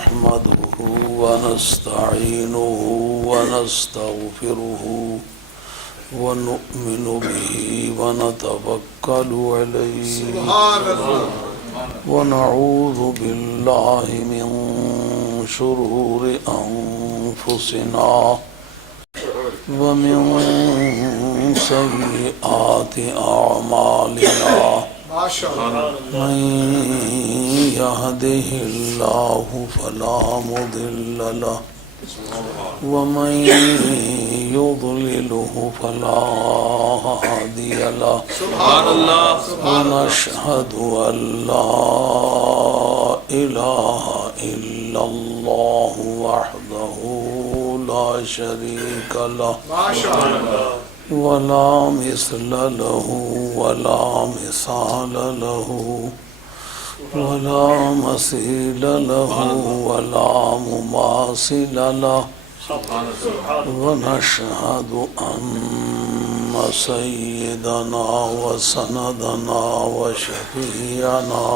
نحمده ونستعينه ونستغفره ونؤمن به ونتوكل عليه ونعوذ بالله من شرور أنفسنا ومن سيئات أعمالنا من يهده الله فلا مضل له ومن يضلله فلا هادي له ونشهد أن لا إله إلا الله وحده لا شريك له ولا مثل له ولا مثال له ولا مثيل له ولا مماثل له ونشهد أن سيدنا وسندنا وشفيعنا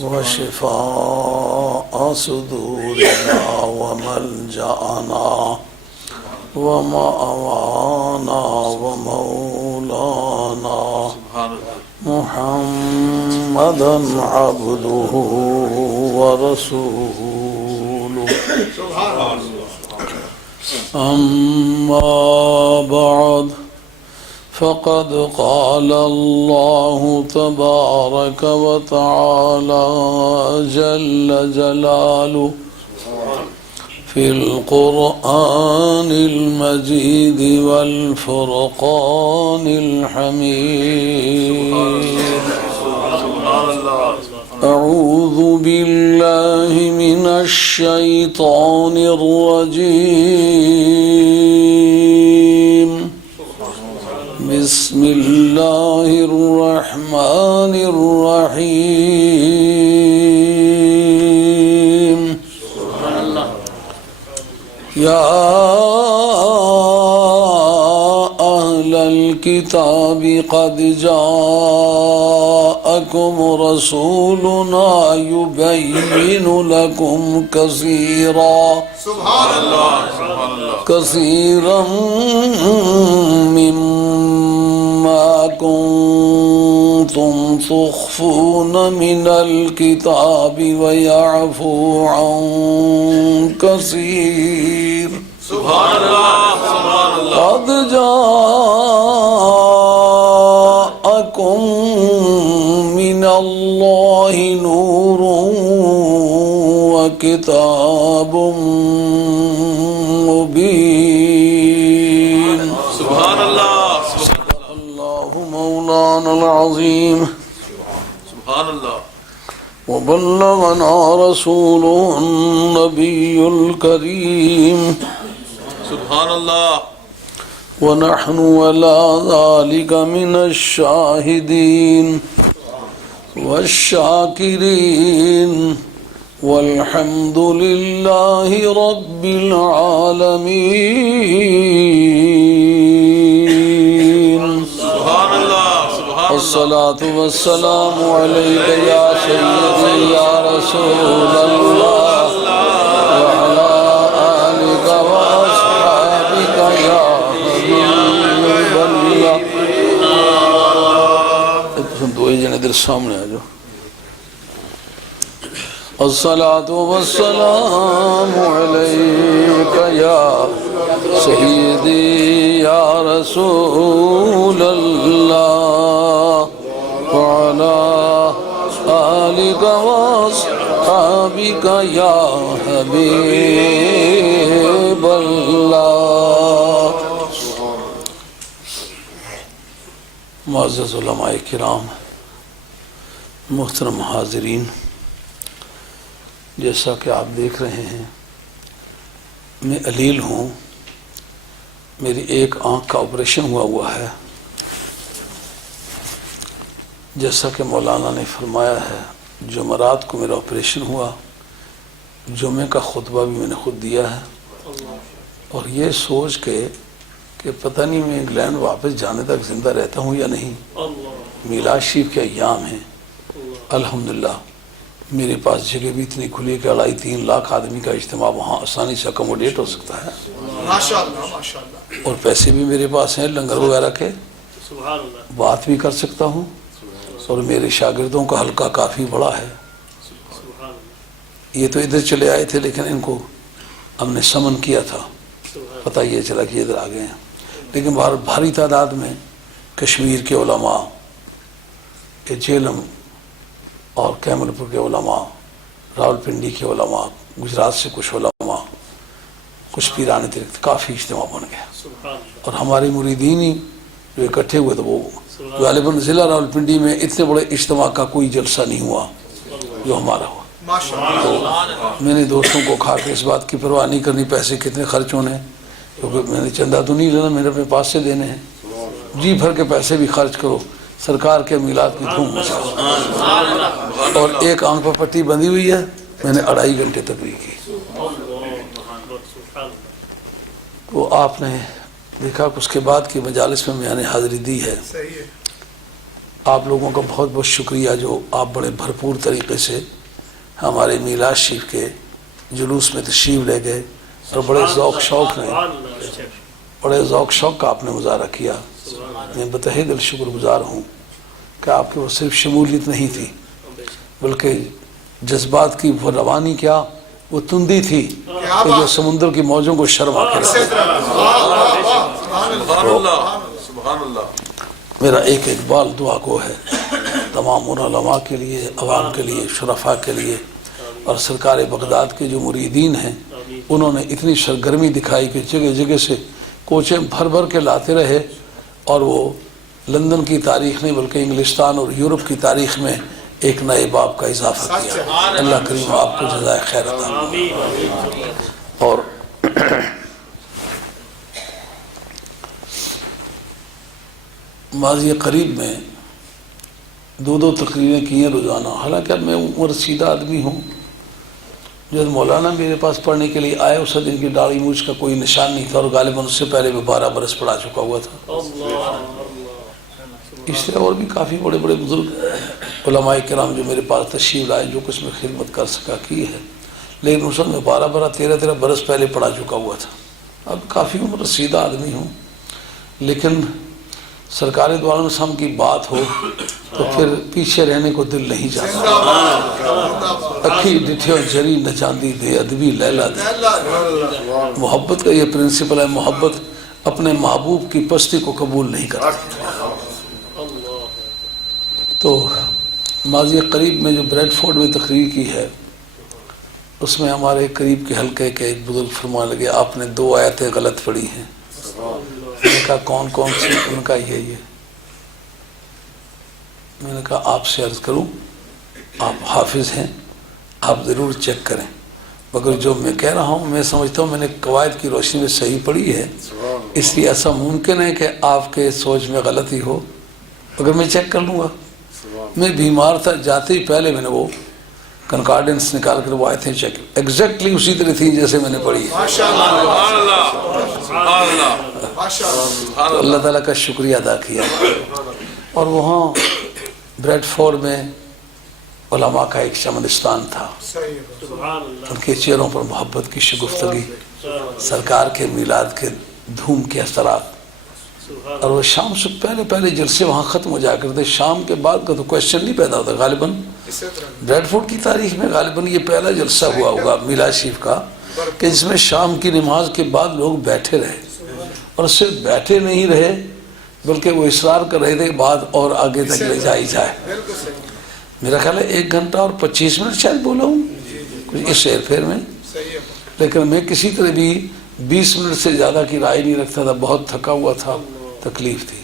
وشفاء صدورنا وملجأنا ومأوانا ومولانا محمدا عبده ورسوله أما بعد فقد قال الله تبارك وتعالى جل جلاله في القرآن المجيد والفرقان الحميد أعوذ بالله من الشيطان الرجيم بسم الله الرحمن الرحيم يا أهل الكتاب قد جاءكم رسولنا يبين لكم كثيرا مما كنتم تخفون من الكتاب ويعفو عن كثير قد جاءكم من الله نور وكتاب مبين سبحان الله الله مولانا العظيم سبحان الله وبلغنا رسوله النبي الكريم سبحان الله ونحن على ذلك من الشاهدين والشاكرين والحمد لله رب العالمين سبحان الله سبحان الله الصلاة والسلام عليك يا سيدي يا رسول الله وعلى آلك وأصحابك يا حبيب الله. دو جنے ادھر سامنے آ جاؤ. الصلاة والسلام عليك يا سيدي يا رسول الله وعلى آلك وأصحابك يا حبيب الله. معزز علماء کرام، محترم حاضرین، جیسا کہ آپ دیکھ رہے ہیں میں علیل ہوں. میری ایک آنکھ کا آپریشن ہوا ہے. جیسا کہ مولانا نے فرمایا ہے جمعرات کو میرا آپریشن ہوا. جمعے کا خطبہ بھی میں نے خود دیا ہے، اور یہ سوچ کے کہ پتہ نہیں میں انگلینڈ واپس جانے تک زندہ رہتا ہوں یا نہیں. میلاد شریف کے ایام ہیں. الحمدللہ میرے پاس جگہ بھی اتنی کھلی ہے کہ 2.5-3 لاکھ آدمی کا اجتماع وہاں آسانی سے اکوموڈیٹ ہو سکتا ہے، ماشاءاللہ ماشاءاللہ، اور پیسے بھی میرے پاس ہیں لنگر وغیرہ کے، سبحان اللہ، بات بھی کر سکتا ہوں، اور میرے شاگردوں کا حلقہ کافی بڑا ہے۔ سبحان اللہ، یہ تو ادھر چلے آئے تھے لیکن ان کو ہم نے سمن کیا تھا، سبحان پتہ یہ چلا کہ ادھر آ گئے ہیں، لیکن بھاری تعداد میں کشمیر کے علماء، جیلم اور کیمل پور کے علماء، راولپنڈی کے علماء، گجرات سے کچھ علماء، کچھ پیران ترکت، کافی اجتماع بن گیا، سبحان اللہ، اور ہمارے مریدین ہی جو اکٹھے ہوئے تو وہ غالباً ضلع راولپنڈی میں اتنے بڑے اجتماع کا کوئی جلسہ نہیں ہوا جو ہمارا ہوا۔ ماشاءاللہ، میں نے دوستوں کو کھا کے اس بات کی پرواہ نہیں کرنی پیسے کتنے خرچ ہونے ہیں، کیونکہ میں نے چندہ تو نہیں لینا، میرے اپنے پاس سے دینے ہیں، جی بھر کے پیسے بھی خرچ کرو، سرکار کے میلاد کی دھوم مچاؤ۔ اور ایک آنکھ پر پٹی بندھی ہوئی ہے، میں نے 2.5 گھنٹے تقریر کی۔ اللہ، تو آپ نے دیکھا کہ اس کے بعد کی مجالس میں میں نے حاضری دی ہے۔ صحیح ہے، آپ لوگوں کا بہت بہت شکریہ جو آپ بڑے بھرپور طریقے سے ہمارے میلاد شریف کے جلوس میں تشریف لے گئے، اور بڑے ذوق شوق نے، سبحان اللہ، بے شک، بڑے ذوق شوق کا آپ نے مظاہرہ کیا۔ میں بتہ دل شکر گزار ہوں کہ آپ کے وہ صرف شمولیت نہیں تھی بلکہ جذبات کی وہ روانی کیا، وہ تندی تھی کہ جو سمندر کی موجوں کو شرما کر اسی طرح، سبحان اللہ، سبحان اللہ، میرا ایک اقبال دعا کو ہے تمام ان علماء کے لیے، عوام کے لیے، شرفاء کے لیے، اور سرکار بغداد کے جو مریدین ہیں انہوں نے اتنی سرگرمی دکھائی کہ جگہ جگہ سے کوچیں بھر بھر کے لاتے رہے، اور وہ لندن کی تاریخ نہیں بلکہ انگلستان اور یورپ کی تاریخ میں ایک نئے باب کا اضافہ کیا۔ اللہ کریم آپ کو جزائے خیر عطا فرمائے۔ اور ماضی قریب میں 2 تقریریں کی ہیں روزانہ، حالانکہ اب میں عمر رسیدہ آدمی ہوں۔ جب مولانا میرے پاس پڑھنے کے لیے آئے اس دن کی داڑھی مونچھ کا کوئی نشان نہیں تھا، اور غالباً اس سے پہلے میں 12 برس پڑھا چکا ہوا تھا۔ اس طرح اور بھی کافی بڑے بڑے بزرگ علماء کرام جو میرے پاس تشریف لائے، جو کچھ میں خدمت کر سکا کی ہے، لیکن اس وقت میں 13 برس پہلے پڑھا چکا ہوا تھا۔ اب کافی عمر رسیدہ آدمی ہوں، لیکن سرکار دو عالم سم کی بات ہو تو پھر پیچھے رہنے کو دل نہیں چاہتا۔ اکھی ڈٹھے جری نہ چاندی بے ادبی لیلا دے۔ محبت کا یہ پرنسپل ہے، محبت اپنے محبوب کی پستی کو قبول نہیں کرتی۔ تو ماضی قریب میں جو بریڈ فورڈ میں تقریر کی ہے، اس میں ہمارے قریب کے حلقے کے ایک بزرگ فرمانے لگے آپ نے 2 آیتیں غلط پڑھی ہیں۔ میں نے کہا کون کون سی؟ ان کا یہ میں نے کہا آپ سے عرض کروں، آپ حافظ ہیں، آپ ضرور چیک کریں، مگر جو میں کہہ رہا ہوں میں سمجھتا ہوں میں نے قواعد کی روشنی میں صحیح پڑھی ہے، اس لیے ایسا ممکن ہے کہ آپ کے سوچ میں غلطی ہو، اگر میں چیک کر لوں گا۔ میں بیمار تھا، جاتے ہی پہلے میں نے وہ کنکارڈنس نکال کر وہ آیتیں چیک، ایگزیکٹلی اسی طرح تھی جیسے میں نے پڑھی ہے۔ سبحان اللہ، سبحان اللہ، تو اللہ تعالیٰ کا شکریہ ادا کیا۔ اور وہاں بریڈ فورڈ میں علماء کا ایک چمنستان تھا، ان کے چہروں پر محبت کی شگفتگی، سرکار کے میلاد کے دھوم کے اثرات، اور وہ شام سے پہلے جلسے وہاں ختم ہو جا کرتے، شام کے بعد کا تو کویسچن نہیں پیدا ہوتا۔ غالباً بریڈ فورڈ کی تاریخ میں غالباً یہ پہلا جلسہ ہوا ہوگا میلاد شریف کا کہ جس میں شام کی نماز کے بعد لوگ بیٹھے رہے، اور صرف بیٹھے نہیں رہے بلکہ وہ اصرار کر رہے تھے کہ بات اور آگے تک لے جائی جائے۔ میرا خیال ہے 1 گھنٹہ اور 25 منٹ شاید بولا ہوں کچھ اس شعر پھیر میں، لیکن میں کسی طرح بھی 20 منٹ سے زیادہ کی رائے نہیں رکھتا تھا، بہت تھکا ہوا تھا، تکلیف تھی،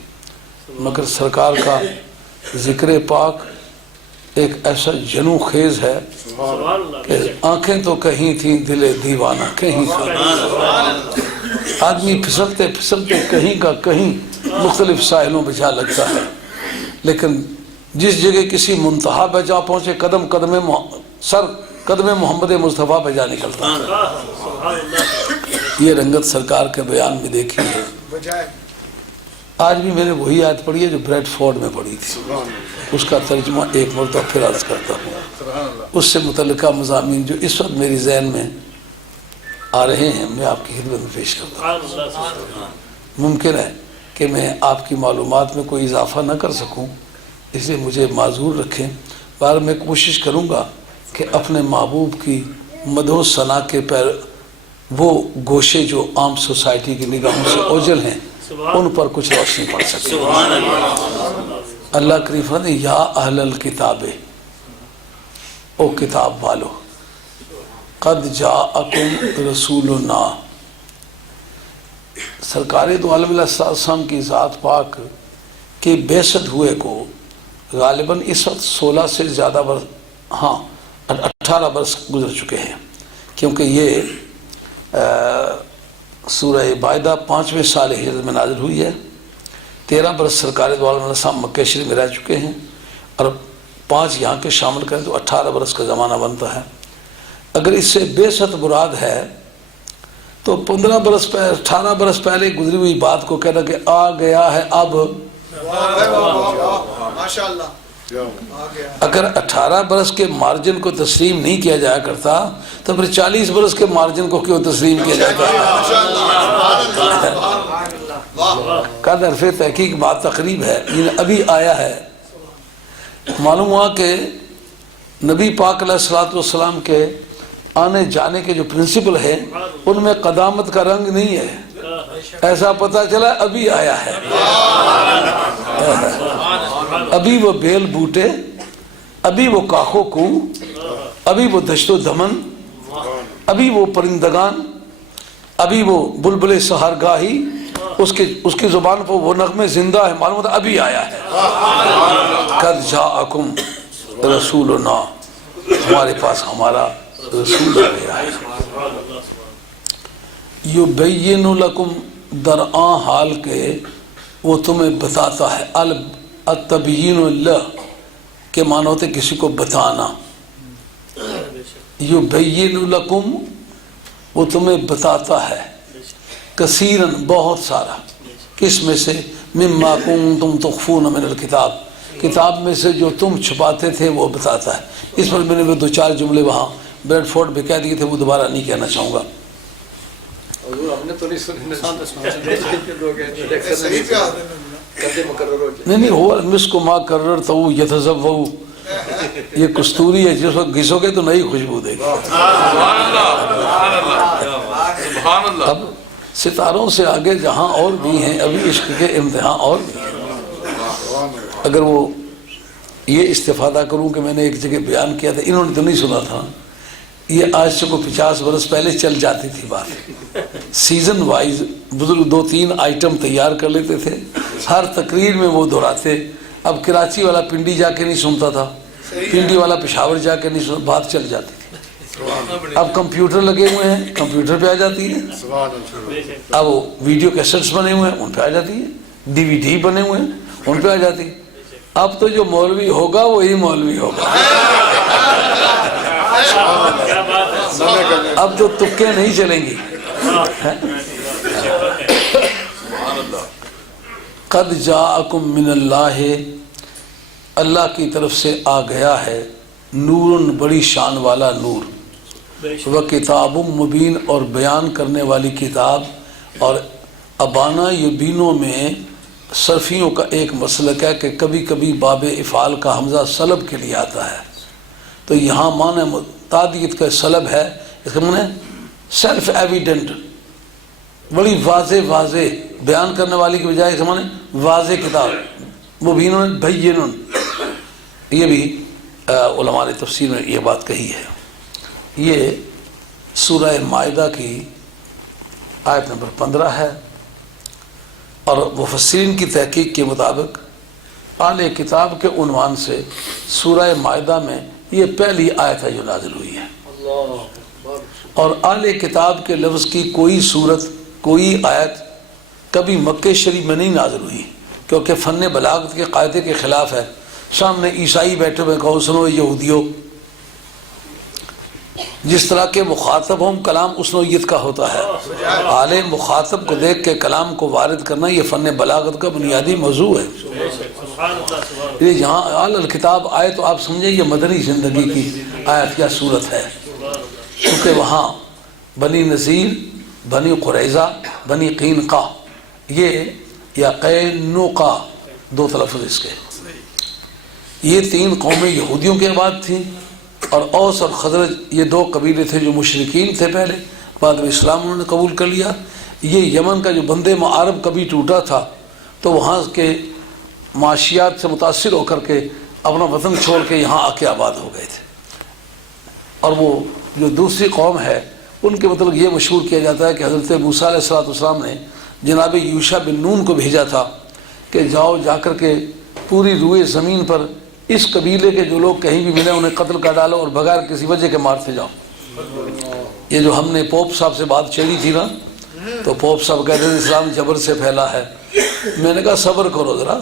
مگر سرکار کا ذکر پاک ایک ایسا جنو خیز ہے کہ آنکھیں تو کہیں تھیں دل دیوانہ کہیں تھا۔ آدمی پھسلتے پھسلتے کہیں کا کہیں مختلف ساحلوں پہ جا لگتا ہے، لیکن جس جگہ کسی منتہا پہ جا پہنچے قدم محمد مصطفیٰ پہ جا نکلتا ہے۔ یہ رنگت سرکار کے بیان میں دیکھی ہے۔ آج بھی میں نے وہی آیت پڑھی ہے جو بریڈ فورڈ میں پڑھی تھی، اس کا ترجمہ ایک مرتبہ پھر عرض کرتا ہوں۔ اس سے متعلقہ مضامین جو اس وقت میری ذہن میں آ رہے ہیں میں آپ کی خدمت میں پیش کرتا ہوں۔ ممکن ہے کہ میں آپ کی معلومات میں کوئی اضافہ نہ کر سکوں، اس لیے مجھے معذور رکھیں۔ بہرحال میں کوشش کروں گا کہ اپنے محبوب کی مدح و ثنا کے وہ گوشے جو عام سوسائٹی کی نگاہوں سے اوجھل ہیں ان پر کچھ روشنی پڑ سکے۔ اللہ کریم فرماتے ہیں یا اہل الکتاب، او کتاب والو، قد جاءکم رسولنا، سرکار دو عالم علیہ السلام کی ذات پاک کے بعثت ہوئے کو غالباً اس وقت 16 سے زیادہ برس، 18 برس گزر چکے ہیں، کیونکہ یہ سورہ مائدہ 5ویں سال ہجرت میں نازل ہوئی ہے۔ 13 برس سرکار دو عالم علیہ السلام مکہ شریف میں رہ چکے ہیں، اور 5 یہاں کے شامل کریں تو 18 برس کا زمانہ بنتا ہے۔ اگر اس سے بعثت مراد ہے تو 15 برس پہلے 18 برس پہلے گزری ہوئی بات کو کہنا کہ آ گیا ہے اب، ماشاءاللہ اگر 18 برس کے مارجن کو تسلیم نہیں کیا جایا کرتا تو پھر 40 برس کے مارجن کو کیوں تسلیم کیا جاتا ہے؟ کا درف تحقیق بات تقریب ہے، ابھی آیا ہے۔ معلوم ہوا کہ نبی پاک علیہ الصلوۃ والسلام کے آنے جانے کے جو پرنسپل ہے ان میں قدامت کا رنگ نہیں ہے، ایسا پتہ چلا ابھی آیا ہے۔ ابھی وہ بیل بوٹے، ابھی وہ کاخو کو، ابھی وہ دشت و دمن، ابھی وہ پرندگان، ابھی وہ بلبل سحرگاہی، اس کی زبان پر وہ نغمے زندہ ہے، معلوم ہوتا ابھی آیا ہے۔ قد جاءکم رسولنا، ہمارے پاس ہمارا رسول آ گیا ہے۔ یبین لکم، درآں حال کے وہ تمہیں بتاتا ہے، التبیین اللہ کے معنی ہوتے کسی کو بتانا، یبین لکم وہ تمہیں بتاتا ہے، کثیراً بہت سارا، کس میں سے؟ مما کنتم تخفون من الکتاب، کتاب میں سے جو تم چھپاتے تھے وہ بتاتا ہے۔ اس پر میں نے وہ 2-4 جملے وہاں بریڈ فورڈ پہ کہہ دیے تھے، وہ دوبارہ نہیں کہنا چاہوں گا۔ نہیں ہوا مسک ما قرر تو یتذوو، یہ کستوری ہے، جس وقت گھسو گے تو نئی خوشبو دے گی۔ اب ستاروں سے آگے جہاں اور بھی ہیں، ابھی عشق کے امتحان اور بھی ہیں۔ اگر وہ یہ استفادہ کروں کہ میں نے ایک جگہ بیان کیا تھا، انہوں نے تو نہیں سنا تھا، یہ آج سے کو 50 برس پہلے چل جاتی تھی بات، سیزن وائز بزرگ 2-3 آئٹم تیار کر لیتے تھے، ہر تقریر میں وہ دہراتے۔ اب کراچی والا پنڈی جا کے نہیں سنتا تھا، پنڈی والا پشاور جا کے نہیں سنتا، بات چل جاتی تھی۔ اب کمپیوٹر لگے ہوئے ہیں، کمپیوٹر پہ آ جاتی ہے، اب وہ ویڈیو کیسٹس بنے ہوئے ہیں ان پہ آ جاتی ہے، DVD بنے ہوئے ہیں ان پہ آ جاتی ہے۔ اب تو جو مولوی ہوگا وہی مولوی ہوگا، اب تو تکے نہیں چلیں گی۔ قد جاءکم من اللہ، اللہ کی طرف سے آ گیا ہے، نور، بڑی شان والا نور، و کتاب مبین، اور بیان کرنے والی کتاب۔ اور ابانا یبینوں میں صرفیوں کا ایک مسلک ہے کہ کبھی کبھی باب افعال کا حمزہ سلب کے لیے آتا ہے، تو یہاں معنی تعدیت کا سلب ہے، اس کا معنی سیلف ایویڈنٹ، بڑی واضح بیان کرنے والی کی بجائے اس معنی واضح کتاب، مبین بین، یہ بھی علماء نے تفسیر میں یہ بات کہی ہے۔ یہ سورہ مائدہ کی آیت نمبر 15 ہے، اور مفسرین کی تحقیق کے مطابق اہل کتاب کے عنوان سے سورہ مائدہ میں یہ پہلی آیت ہے جو نازل ہوئی ہے، اور اہل کتاب کے لفظ کی کوئی صورت، کوئی آیت کبھی مکہ شریف میں نہیں نازل ہوئی، کیونکہ فن بلاغت کے قاعدے کے خلاف ہے۔ سامنے عیسائی بیٹھے ہوئے کہو سنو یہودیو، جس طرح کے مخاطب ہوں کلام اس نوعیت کا ہوتا ہے، عالم مخاطب کو دیکھ کے کلام کو وارد کرنا یہ فن بلاغت کا بنیادی موضوع ہے۔ سبحان اللہ سبحان اللہ۔ یہ جہاں اعلی الکتاب آئے تو آپ سمجھیں یہ مدنی زندگی کی آیت یا صورت ہے، کیونکہ وہاں بنی نذیر، بنی قریظہ، بنی قینقاع یہ یا قینقاع دو تلفظ اس کے، یہ تین قومیں یہودیوں کے بعد تھیں، اور اوس اور خزرج یہ دو قبیلے تھے جو مشرکین تھے پہلے، بعد میں اسلام انہوں نے قبول کر لیا۔ یہ یمن کا جو بند معارب کبھی ٹوٹا تھا تو وہاں کے معاشیات سے متاثر ہو کر کے اپنا وطن چھوڑ کے یہاں آ کے آباد ہو گئے تھے، اور وہ جو دوسری قوم ہے ان کے مطلب یہ مشہور کیا جاتا ہے کہ حضرت موسیٰ علیہ السلام نے جناب یوشع بن نون کو بھیجا تھا کہ جاؤ جا کر کے پوری روئے زمین پر اس قبیلے کے جو لوگ کہیں بھی ملے انہیں قتل کر ڈالو اور بغیر کسی وجہ کے مارتے جاؤ۔ یہ جو ہم نے پوپ صاحب سے بات چھیڑی تھی نا، تو پوپ صاحب کہتے ہیں اسلام جبر سے پھیلا ہے، میں نے کہا صبر کرو ذرا،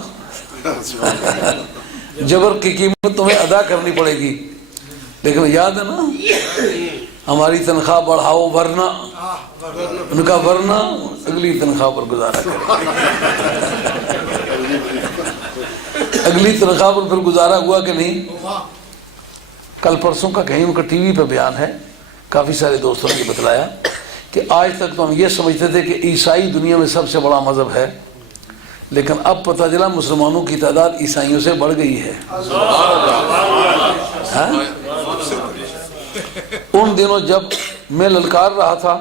جبر کی قیمت تمہیں ادا کرنی پڑے گی، لیکن یاد ہے نا ہماری تنخواہ بڑھاؤ ورنہ، ان کا ورنہ اگلی تنخواہ پر گزارا کرے، اگلی تنخواہ پر پھر گزارا ہوا کہ نہیں؟ کل پرسوں کا کہیں ان کا ٹی وی پہ بیان ہے، کافی سارے دوستوں نے بتلایا کہ آج تک تو ہم یہ سمجھتے تھے کہ عیسائی دنیا میں سب سے بڑا مذہب ہے، لیکن اب پتہ چلا مسلمانوں کی تعداد عیسائیوں سے بڑھ گئی ہے۔ ان دنوں جب میں للکار رہا تھا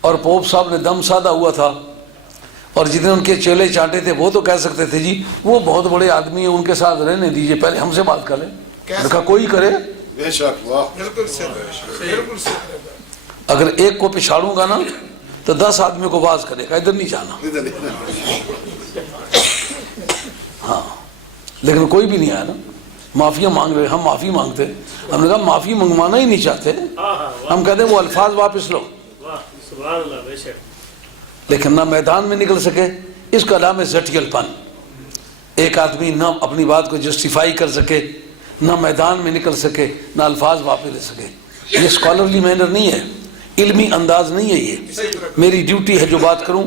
اور پوپ صاحب نے دم سادہ ہوا تھا، اور جتنے ان کے چیلے چانٹے تھے وہ تو کہہ سکتے تھے جی وہ بہت بڑے آدمی ہیں ان کے ساتھ رہنے دیجئے، پہلے ہم سے بات کر لیں۔ دیکھا کوئی کرے، بے شک، واہ، بالکل صحیح، بالکل صحیح۔ اگر ایک کو پچھاڑوں گا نا تو 10 آدمیوں کو باز کرے گا ادھر نہیں جانا، ہاں، لیکن کوئی بھی نہیں آیا نا، معافیاں مانگ رہے، ہم معافی مانگتے، ہم نے کہا معافی منگوانا ہی نہیں چاہتے، ہم کہتے ہیں وہ الفاظ واپس لو، سبحان اللہ، بے شک، لیکن نہ میدان میں نکل سکے۔ اس کا نام ہے زٹیل پن، ایک آدمی نہ اپنی بات کو جسٹیفائی کر سکے، نہ میدان میں نکل سکے، نہ الفاظ واپس لے سکے، یہ اسکالرلی مینر نہیں ہے، علمی انداز نہیں ہے، یہ میری ڈیوٹی ہے جو بات کروں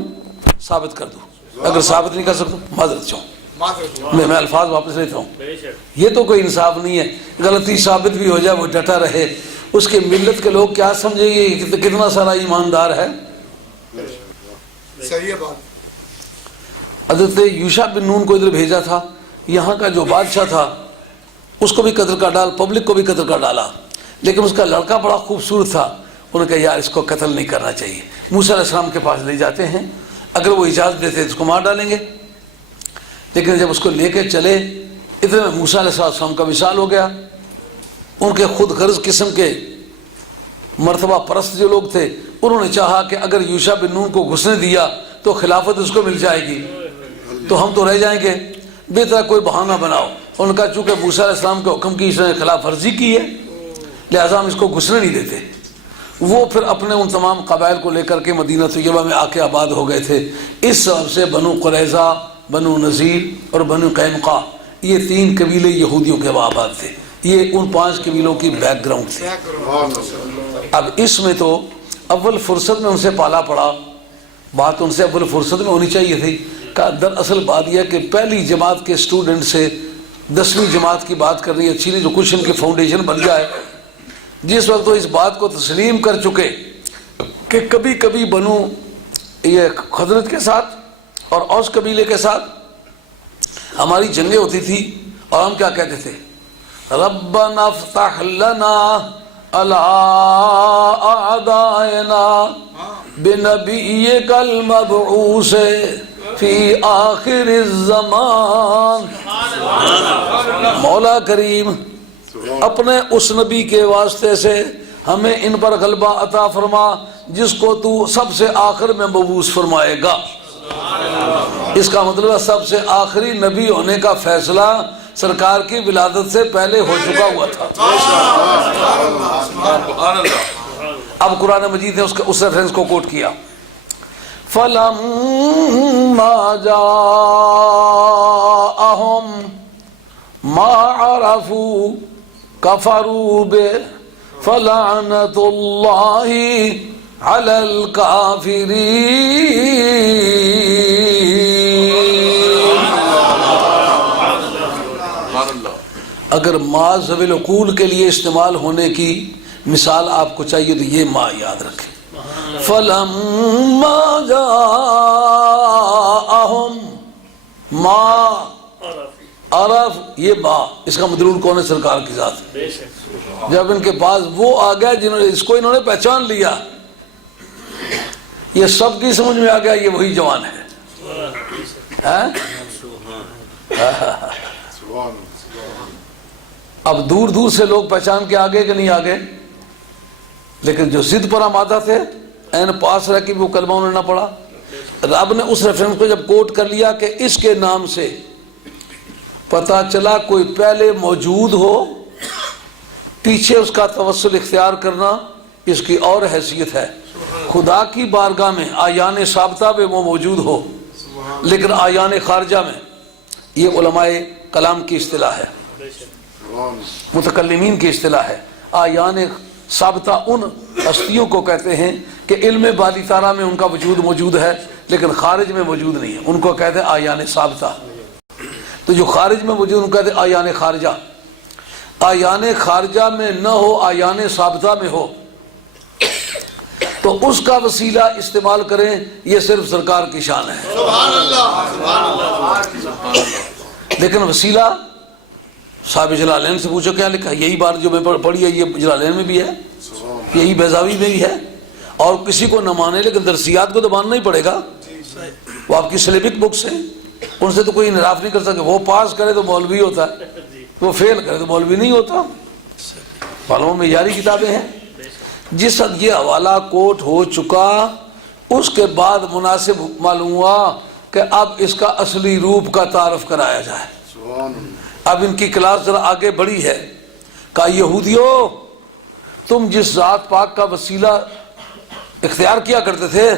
ثابت کر دوں، اگر ثابت نہیں کر سکتا معذرت چاہوں، میں الفاظ واپس لیتا ہوں، بے شک، یہ تو کوئی انصاف نہیں ہے۔ غلطی ثابت بھی ہو جائے وہ ڈٹا رہے، اس کے ملت کے لوگ کیا سمجھیں گے کہ کتنا سارا ایماندار ہے۔ صحیح ہے بات۔ حضرت یوشع بن نون کو ادھر بھیجا تھا، یہاں کا جو بادشاہ تھا اس کو بھی قتل کر ڈال، پبلک کو بھی قتل کر ڈالا، لیکن اس کا لڑکا بڑا خوبصورت تھا، انہوں نے کہا یار اس کو قتل نہیں کرنا چاہیے، موسیٰ علیہ السلام کے پاس لے جاتے ہیں، اگر وہ اجازت دیتے تو اس کو مار ڈالیں گے، لیکن جب اس کو لے کے چلے اتنے میں موسیٰ علیہ السلام کا وصال ہو گیا۔ ان کے خود غرض قسم کے مرتبہ پرست جو لوگ تھے انہوں نے چاہا کہ اگر یوشع بن نون کو گھسنے دیا تو خلافت اس کو مل جائے گی، تو ہم تو رہ جائیں گے، بہتر کوئی بہانہ بناؤ۔ ان کا چونکہ موسیٰ علیہ السلام کے حکم کی اس نے خلاف ورزی کی ہے لہٰذا ہم اس کو گھسنے نہیں دیتے۔ وہ پھر اپنے ان تمام قبائل کو لے کر کے مدینہ طیبہ میں آ کے آباد ہو گئے تھے۔ اس سبب سے بنو قریظہ، بنو نذیر اور بنو قینقاع یہ 3 قبیلے یہودیوں کے وہاں آباد تھے، یہ ان 5 قبیلوں کی بیک گراؤنڈ تھی۔ اب اس میں تو اول فرصت میں ان سے پالا پڑا، بات ان سے اول فرصت میں ہونی چاہیے تھی، کہ دراصل بات یہ کہ پہلی جماعت کے اسٹوڈنٹ سے 10ویں جماعت کی بات کرنی اچھی نہیں، جو کچھ ان کی فاؤنڈیشن بن جائے۔ جس وقت وہ اس بات کو تسلیم کر چکے کہ کبھی کبھی بنو یہ خزرج کے ساتھ اور اوس قبیلے کے ساتھ ہماری جنگیں ہوتی تھی، اور ہم کیا کہتے تھے، ربنا افتح لنا علی اعدائنا بنبیک المبعوث فی آخر الزمان۔ مولا کریم اپنے اس نبی کے واسطے سے ہمیں ان پر غلبہ عطا فرما جس کو تو سب سے آخر میں مبعوث فرمائے گا۔ اس کا مطلب ہے سب سے آخری نبی ہونے کا فیصلہ سرکار کی ولادت سے پہلے ہو چکا ہوا تھا۔ اب قرآن مجید نے اس ریفرنس کو کوٹ کیا، فَلَمَّا جَاءَهُمْ مَا عَرَفُوا كَفَرُوا بِهِ فلعنت اللہ علی الکافرین۔ اگر ما ذوی العقول کے لیے استعمال ہونے کی مثال آپ کو چاہیے تو یہ ما یاد رکھیں۔ فلما جاءہم ما عرف، یہ با اس کا مدلول کون ہے؟ سرکار کی ذات۔ جب ان کے پاس وہ آ گیا جنہوں نے اس کو انہوں نے پہچان لیا، یہ سب کی سمجھ میں آ گیا یہ وہی جوان ہے۔ اب دور دور سے لوگ پہچان کے آگے کہ نہیں آگے، لیکن جو ضد پر آمادہ تھے این پاس رہ کے بھی وہ کلمہ انہوں نے نہ پڑھا۔ رب نے اس ریفرنس کو جب کوٹ کر لیا کہ اس کے نام سے پتہ چلا کوئی پہلے موجود ہو، پیچھے اس کا توسل اختیار کرنا اس کی اور حیثیت ہے۔ خدا کی بارگاہ میں آیان ثابتہ میں وہ موجود ہو، لیکن آیان خارجہ میں، یہ علماء کلام کی اصطلاح ہے، متکلمین کی اصطلاح ہے۔ آیان ثابتہ ان ہستیوں کو کہتے ہیں کہ علم بالی تارہ میں ان کا وجود موجود ہے لیکن خارج میں موجود نہیں ہے، ان کو کہتے ہیں آیان ثابتہ۔ تو جو خارج میں موجود ان کو کہتے ہیں آیان خارجہ۔ آیان خارجہ میں نہ ہو، آیان ثابتہ میں ہو تو اس کا وسیلہ استعمال کریں، یہ صرف سرکار کی شان ہے۔ سبحان اللہ، لیکن وسیلہ صاحب جلالین سے پوچھو کیا لکھا ہے؟ یہی بات جو میں پڑھی ہے یہ جلالین میں بھی ہے، یہی بیضاوی میں بھی ہے۔ اور کسی کو نہ مانے لیکن درسیات کو تو ماننا ہی پڑے گا، وہ آپ کی سلیبک بکس ہیں، ان سے تو کوئی انحراف نہیں کر سکے۔ وہ پاس کرے تو مولوی ہوتا ہے، وہ فیل کرے تو مولوی نہیں ہوتا۔ معلوم معیاری کتابیں ہیں۔ جس وقت یہ حوالہ کوٹ ہو چکا اس کے بعد مناسب معلوم ہوا کہ اب اس کا اصلی روپ کا تعارف کرایا جائے۔ اب ان کی کلاس ذرا آگے بڑھی ہے۔ کہا یہودیو، تم جس ذات پاک کا وسیلہ اختیار کیا کرتے تھے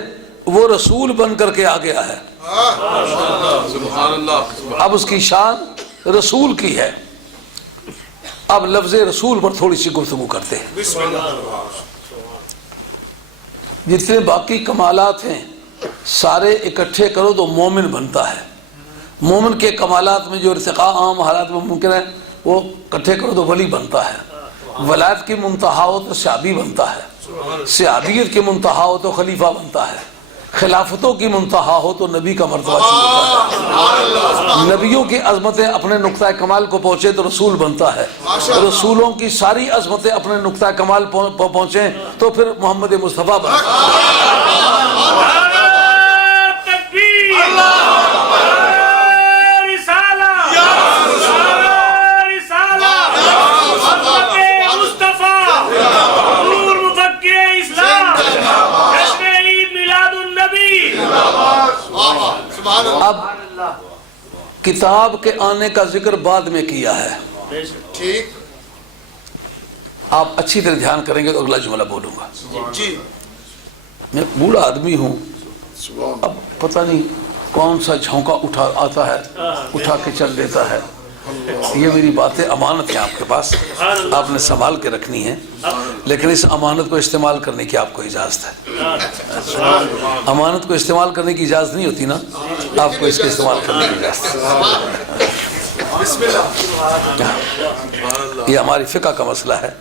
وہ رسول بن کر کے آ گیا ہے۔ اب اس کی شان رسول کی ہے۔ اب لفظ رسول پر تھوڑی سی گفتگو کرتے ہیں۔ جتنے باقی کمالات ہیں سارے اکٹھے کرو تو مومن بنتا ہے۔ مومن کے کمالات میں جو ارتقاء عام حالات میں ممکن ہے وہ اکٹھے کرو تو ولی بنتا ہے۔ ولایت کی منتہا ہو تو صحابی بنتا ہے، صحابیت کی منتہا ہو تو خلیفہ بنتا ہے، خلافتوں کی منتہا ہو تو نبی کا مرتبہ شروع ہوتا ہے۔ نبیوں کی عظمتیں اپنے نقطہ کمال کو پہنچے تو رسول بنتا ہے، رسولوں کی ساری عظمتیں اپنے نقطہ کمال پہنچیں تو پھر محمد مصطفیٰ بنتا ہے۔ اب کتاب کے آنے کا ذکر بعد میں کیا ہے، ٹھیک، آپ اچھی طرح دھیان کریں گے تو اگلا جملہ بولوں گا۔ جی، میں بوڑھا آدمی ہوں، اب پتہ نہیں کون سا جھونکا اٹھا آتا ہے اٹھا کے چل دیتا ہے۔ یہ میری باتیں امانت ہیں آپ کے پاس، آپ نے سنبھال کے رکھنی ہے، لیکن اس امانت کو استعمال کرنے کی آپ کو اجازت ہے۔ امانت کو استعمال کرنے کی اجازت نہیں ہوتی نا، آپ کو اس کے استعمال کرنے کی اجازت ہے۔ بسم اللہ، یہ ہماری فقہ کا مسئلہ ہے۔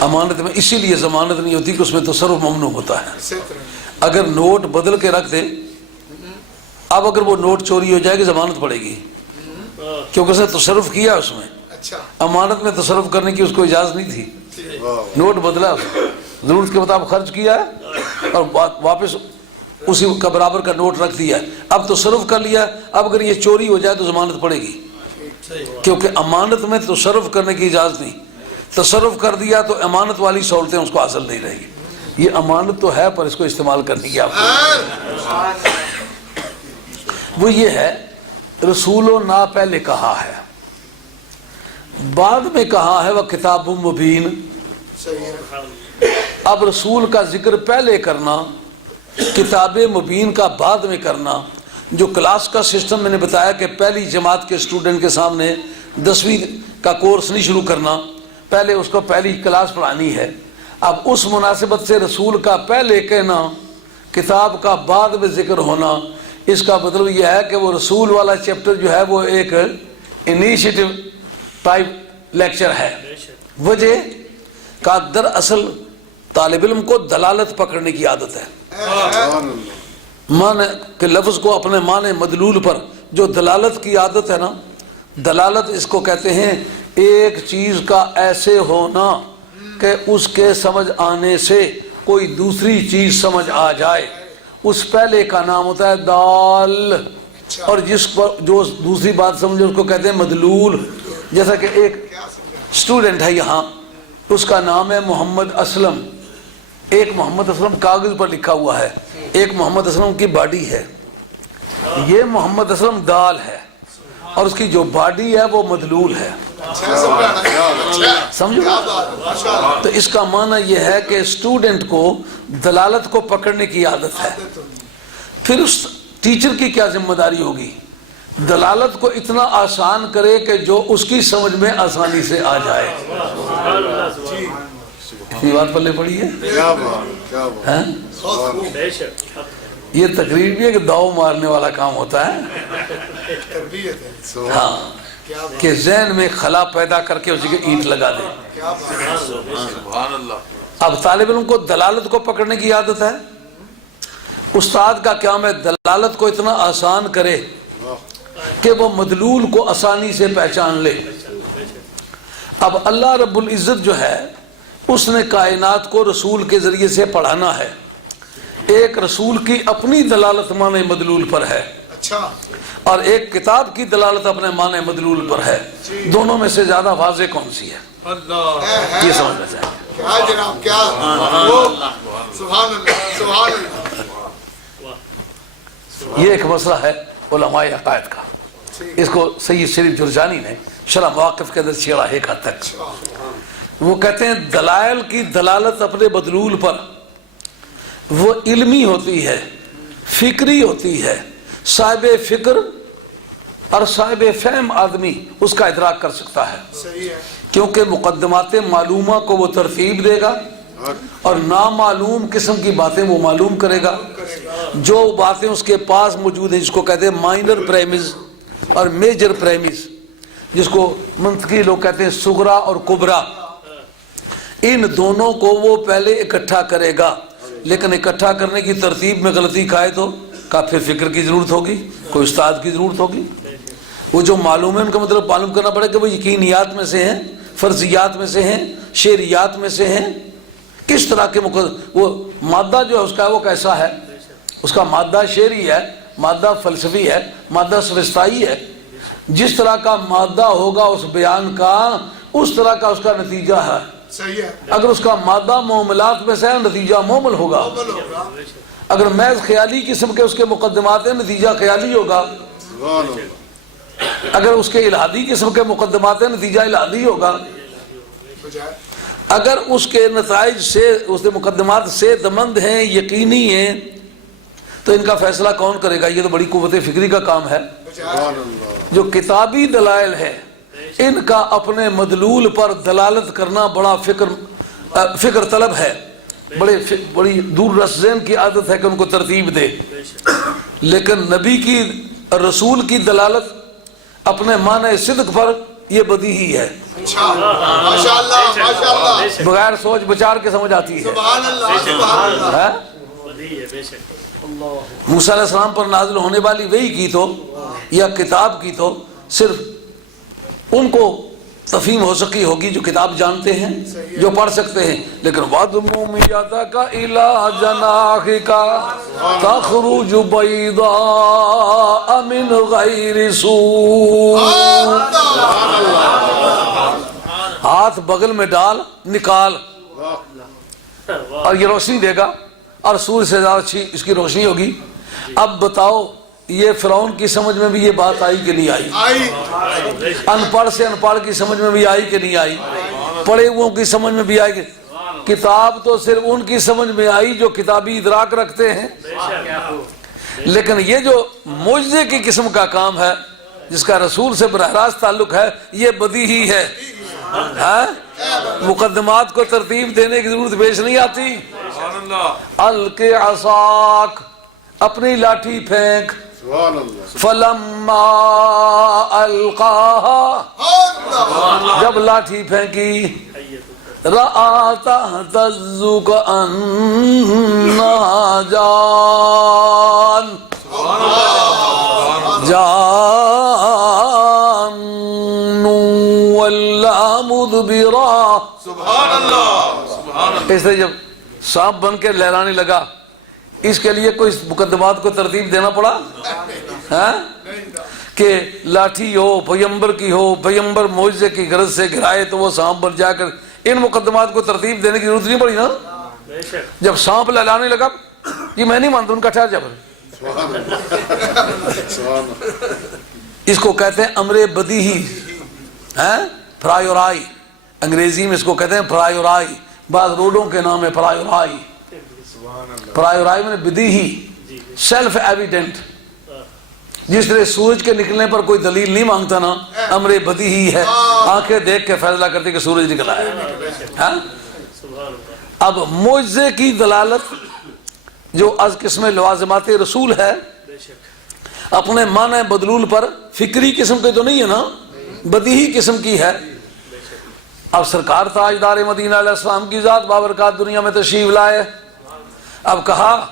امانت میں اسی لیے ضمانت نہیں ہوتی کہ اس میں تصرف ممنوع ہوتا ہے۔ اگر نوٹ بدل کے رکھ دے، اب اگر وہ نوٹ چوری ہو جائے گی ضمانت پڑے گی کیونکہ اس نے تصرف کیا اس میں۔ اچھا، امانت میں تصرف کرنے کی اس کو اجازت نہیں تھی۔ نوٹ بدلا، ضرورت کے مطابق خرچ کیا ہے اور واپس اسی کا برابر کا نوٹ رکھ دیا ہے، اب تصرف کر لیا، اب اگر یہ چوری ہو جائے تو ضمانت پڑے گی کیونکہ امانت میں تصرف کرنے کی اجازت نہیں۔ تصرف کر دیا تو امانت والی سہولتیں اس کو حاصل نہیں رہے گی۔ یہ امانت تو ہے پر اس کو استعمال کرنے کی آپ کو وہ یہ ہے رسولوں نہ پہلے کہا ہے، بعد میں کہا ہے وہ کتاب مبین۔ اب رسول کا ذکر پہلے کرنا، کتاب مبین کا بعد میں کرنا، جو کلاس کا سسٹم میں نے بتایا کہ پہلی جماعت کے اسٹوڈنٹ کے سامنے 10ویں کا کورس نہیں شروع کرنا، پہلے اس کو پہلی کلاس پڑھانی ہے. اب اس مناسبت سے رسول کا پہلے کہنا، کتاب کا بعد میں ذکر ہونا، اس کا مطلب یہ ہے کہ وہ رسول والا چیپٹر جو ہے وہ ایک انیشیٹو ٹائپ لیکچر ہے. وجہ کا دراصل طالب علم کو دلالت پکڑنے کی عادت ہے. معنی کہ لفظ کو اپنے معنی مدلول پر جو دلالت کی عادت ہے نا، دلالت اس کو کہتے ہیں ایک چیز کا ایسے ہونا کہ اس کے سمجھ آنے سے کوئی دوسری چیز سمجھ آ جائے. اس پہلے کا نام ہوتا ہے دال، اور جس پر جو دوسری بات سمجھے اس کو کہتے ہیں مدلول. جیسا کہ ایک اسٹوڈنٹ ہے یہاں، اس کا نام ہے محمد اسلم. ایک محمد اسلم کاغذ پر لکھا ہوا ہے، ایک محمد اسلم کی باڈی ہے. یہ محمد اسلم دال ہے اور اس کی جو باڈی ہے وہ مدلول ہے. سمجھو؟ تو اس کا معنی یہ ہے کہ اسٹوڈنٹ کو دلالت کو پکڑنے کی عادت ہے. پھر اس ٹیچر کی کیا ذمہ داری ہوگی؟ دلالت کو اتنا آسان کرے کہ جو اس کی سمجھ میں آسانی سے آ جائے. اتنی بات پلے پڑی ہے. یہ تقریر بھی ہے کہ داؤ مارنے والا کام ہوتا ہے. ہاں، کہ ذہن میں خلا پیدا کر کے اسی کے اینٹ لگا دے. اب طالب علم کو دلالت کو پکڑنے کی عادت ہے. استاد کا کام ہے دلالت کو اتنا آسان کرے کہ وہ مدلول کو آسانی سے پہچان لے. اب اللہ رب العزت جو ہے اس نے کائنات کو رسول کے ذریعے سے پڑھانا ہے. ایک رسول کی اپنی دلالت معنی مدلول پر ہے، اور ایک کتاب کی دلالت اپنے معنی مدلول پر ہے. دونوں میں سے زیادہ واضح کون سی ہے؟ یہ سمجھنا چاہیے. کیا جناب، کیا سبحان اللہ، سبحان اللہ. یہ ایک مسئلہ ہے علماء عقائد کا. اس کو سید شریف جرجانی نے شرح مواقف کے اندر چھیڑا ایک حد تک. وہ کہتے ہیں دلائل کی دلالت اپنے مدلول پر وہ علمی ہوتی ہے، فکری ہوتی ہے. صاحب فکر اور صاحب فہم آدمی اس کا ادراک کر سکتا ہے، کیونکہ مقدمات معلومہ کو وہ ترتیب دے گا اور نامعلوم قسم کی باتیں وہ معلوم کرے گا. جو باتیں اس کے پاس موجود ہیں جس کو کہتے ہیں مائنر پریمز اور میجر پریمز، جس کو منطقی لوگ کہتے ہیں صغرا اور کبرا، ان دونوں کو وہ پہلے اکٹھا کرے گا. لیکن اکٹھا کرنے کی ترتیب میں غلطی کھائے تو پھر فکر کی ضرورت ہوگی، کوئی استاد کی ضرورت ہوگی. وہ جو معلوم ہے ان کا مطلب معلوم کرنا پڑے کہ وہ یقینیات میں سے ہیں، فرضیات میں سے ہیں، شعریات میں سے ہیں. کس طرح کے وہ مادہ جو ہے اس کا وہ کیسا ہے؟ اس کا مادہ شعری ہے، مادہ فلسفی ہے، مادہ سوفسطائی ہے. جس طرح کا مادہ ہوگا اس بیان کا اس طرح کا اس کا نتیجہ ہے. اگر اس کا مادہ معاملات میں سے ہے نتیجہ معامل ہوگا. اگر محض خیالی قسم کے اس کے مقدمات ہیں نتیجہ خیالی ہوگا. اگر اس کے الہادی قسم کے مقدمات ہیں نتیجہ الہادی ہوگا. اگر اس کے نتائج سے اس کے مقدمات صحت مند ہیں، یقینی ہیں، تو ان کا فیصلہ کون کرے گا؟ یہ تو بڑی قوت فکری کا کام ہے. جو کتابی دلائل ہے ان کا اپنے مدلول پر دلالت کرنا بڑا فکر طلب ہے. بڑی دور رس ذہن کی عادت ہے کہ ان کو ترتیب دے. لیکن نبی کی رسول کی دلالت اپنے معنی صدق پر یہ بدیہی ہے، بغیر سوچ بچار کے سمجھ آتی ہے. موسیٰ علیہ السلام پر نازل ہونے والی وحی کی تو یا کتاب کی تو صرف ان کو تفہیم ہو سکی ہوگی جو کتاب جانتے ہیں، جو پڑھ سکتے ہیں. لیکن وَضْمُمْ يَدَكَ إِلَىٰ جَنَاحِكَ تَخْرُجُ بَيْضَاءَ مِنْ غَيْرِ سُوءٍ. ہاتھ بغل میں ڈال، نکال، اور یہ روشنی دے گا اور سورج سے زیادہ اچھی اس کی روشنی ہوگی. اب بتاؤ یہ فرعون کی سمجھ میں بھی یہ بات آئی کہ نہیں آئی؟ ان پڑھ سے ان پڑھ کی سمجھ میں بھی آئی کہ نہیں آئی؟ پڑھے ہوئوں کی سمجھ میں بھی آئی کہ کتاب تو صرف ان کی سمجھ میں آئی جو کتابی ادراک رکھتے ہیں. لیکن یہ جو معجزے کی قسم کا کام ہے جس کا رسول سے براہ راست تعلق ہے یہ بدیہی ہے. مقدمات کو ترتیب دینے کی ضرورت پیش نہیں آتی. سبحان اللہ. الق عصاک، اپنی لاٹھی پھینک. سبحان اللہ. فلما القاها، جب لاٹھی پھینکی، رأى تهتز كأنها جان، جان ولا مدبرا. سبحان اللہ. سبحان اللہ. اس طرح جب سانپ بن کے لہرانے لگا، اس کے لیے کوئی مقدمات کو ترتیب دینا پڑا کہ لاٹھی ہو، پیمبر کی ہو، پیمبر معجزے کی غرض سے گرائے تو وہ سانپ بن جا کر. ان مقدمات کو ترتیب دینے کی ضرورت نہیں پڑی نا. جب سانپ لہلانے لگا، یہ میں نہیں مانتا، ان کا ٹھہر جا. اس کو کہتے ہیں امر بدیہی، پرایورائی. انگریزی میں اس کو کہتے ہیں پرایورائی. بعض روڈوں کے نام ہے پرایورائی. پرایورائی میں بدیہی، سیلف ایویڈنٹ. جس طرح سورج کے نکلنے پر کوئی دلیل نہیں مانگتا نا، امر بدیہی ہے، آنکھیں دیکھ کے فیصلہ کرتے کہ سورج نکلا ہے. اب معجزے کی دلالت جو از قسم لوازمات رسول ہے، اپنے معنی بدلول پر فکری قسم کے تو نہیں ہے نا، بدیہی قسم کی ہے. اب سرکار تاجدار مدینہ علیہ السلام کی ذات بابرکات دنیا میں تشریف لائے. اب کہا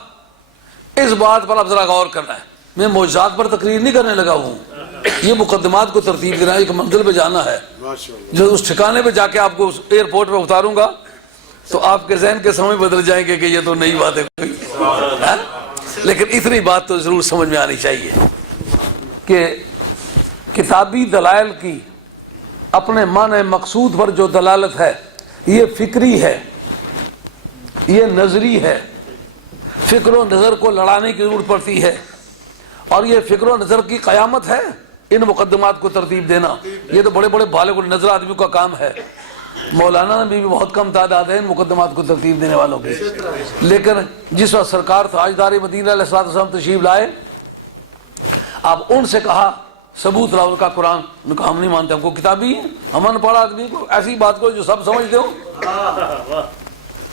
اس بات پر اب ذرا غور کرنا ہے. میں معجزات پر تقریر نہیں کرنے لگا ہوں، یہ مقدمات کو ترتیب دینا. ایک منزل پہ جانا ہے، جو اس ٹھکانے پہ جا کے آپ کو ایئرپورٹ پہ اتاروں گا تو آپ کے ذہن کے سمجھ بدل جائیں گے کہ یہ تو نئی بات ہے کوئی. لیکن اتنی بات تو ضرور سمجھ میں آنی چاہیے کہ کتابی دلائل کی اپنے معنی مقصود پر جو دلالت ہے، یہ فکری ہے، یہ نظری ہے. فکر و نظر کو لڑانے کی ضرورت پڑتی ہے، اور یہ فکر و نظر کی قیامت ہے ان مقدمات کو ترتیب دینا. یہ تو بڑے بڑے بالغ النظر آدمیوں کا کام ہے. مولانا نے بھی بہت کم تعداد ہے ان مقدمات کو ترتیب دینے والوں کی. لیکن جس وقت سرکار تاجدار مدینہ علیہ السلام تشریف لائے، اب ان سے کہا ثبوت لاؤ کا قرآن. ان کا ہم نہیں مانتے، ہم کو کتابی ہے، ہم ان پڑھا آدمی کو ایسی بات کو جو سب سمجھتے ہو.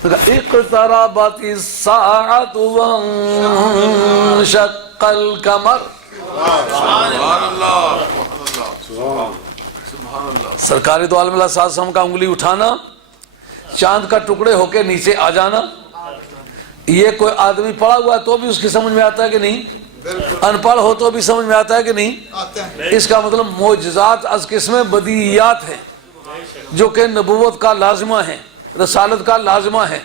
اقتربت الساعة وانشق القمر. سبحان اللہ. سرکار دو عالم اللہ صلی اللہ علیہ وسلم کا انگلی اٹھانا، چاند کا ٹکڑے ہو کے نیچے آ جانا، یہ کوئی آدمی پڑھا ہوا ہے تو بھی اس کی سمجھ میں آتا ہے کہ نہیں؟ ان پڑھ ہو تو بھی سمجھ میں آتا ہے کہ نہیں؟ اس کا مطلب معجزات از قسم بدیہیات ہیں جو کہ نبوت کا لازمہ ہیں، رسالت کا لازمہ ہے.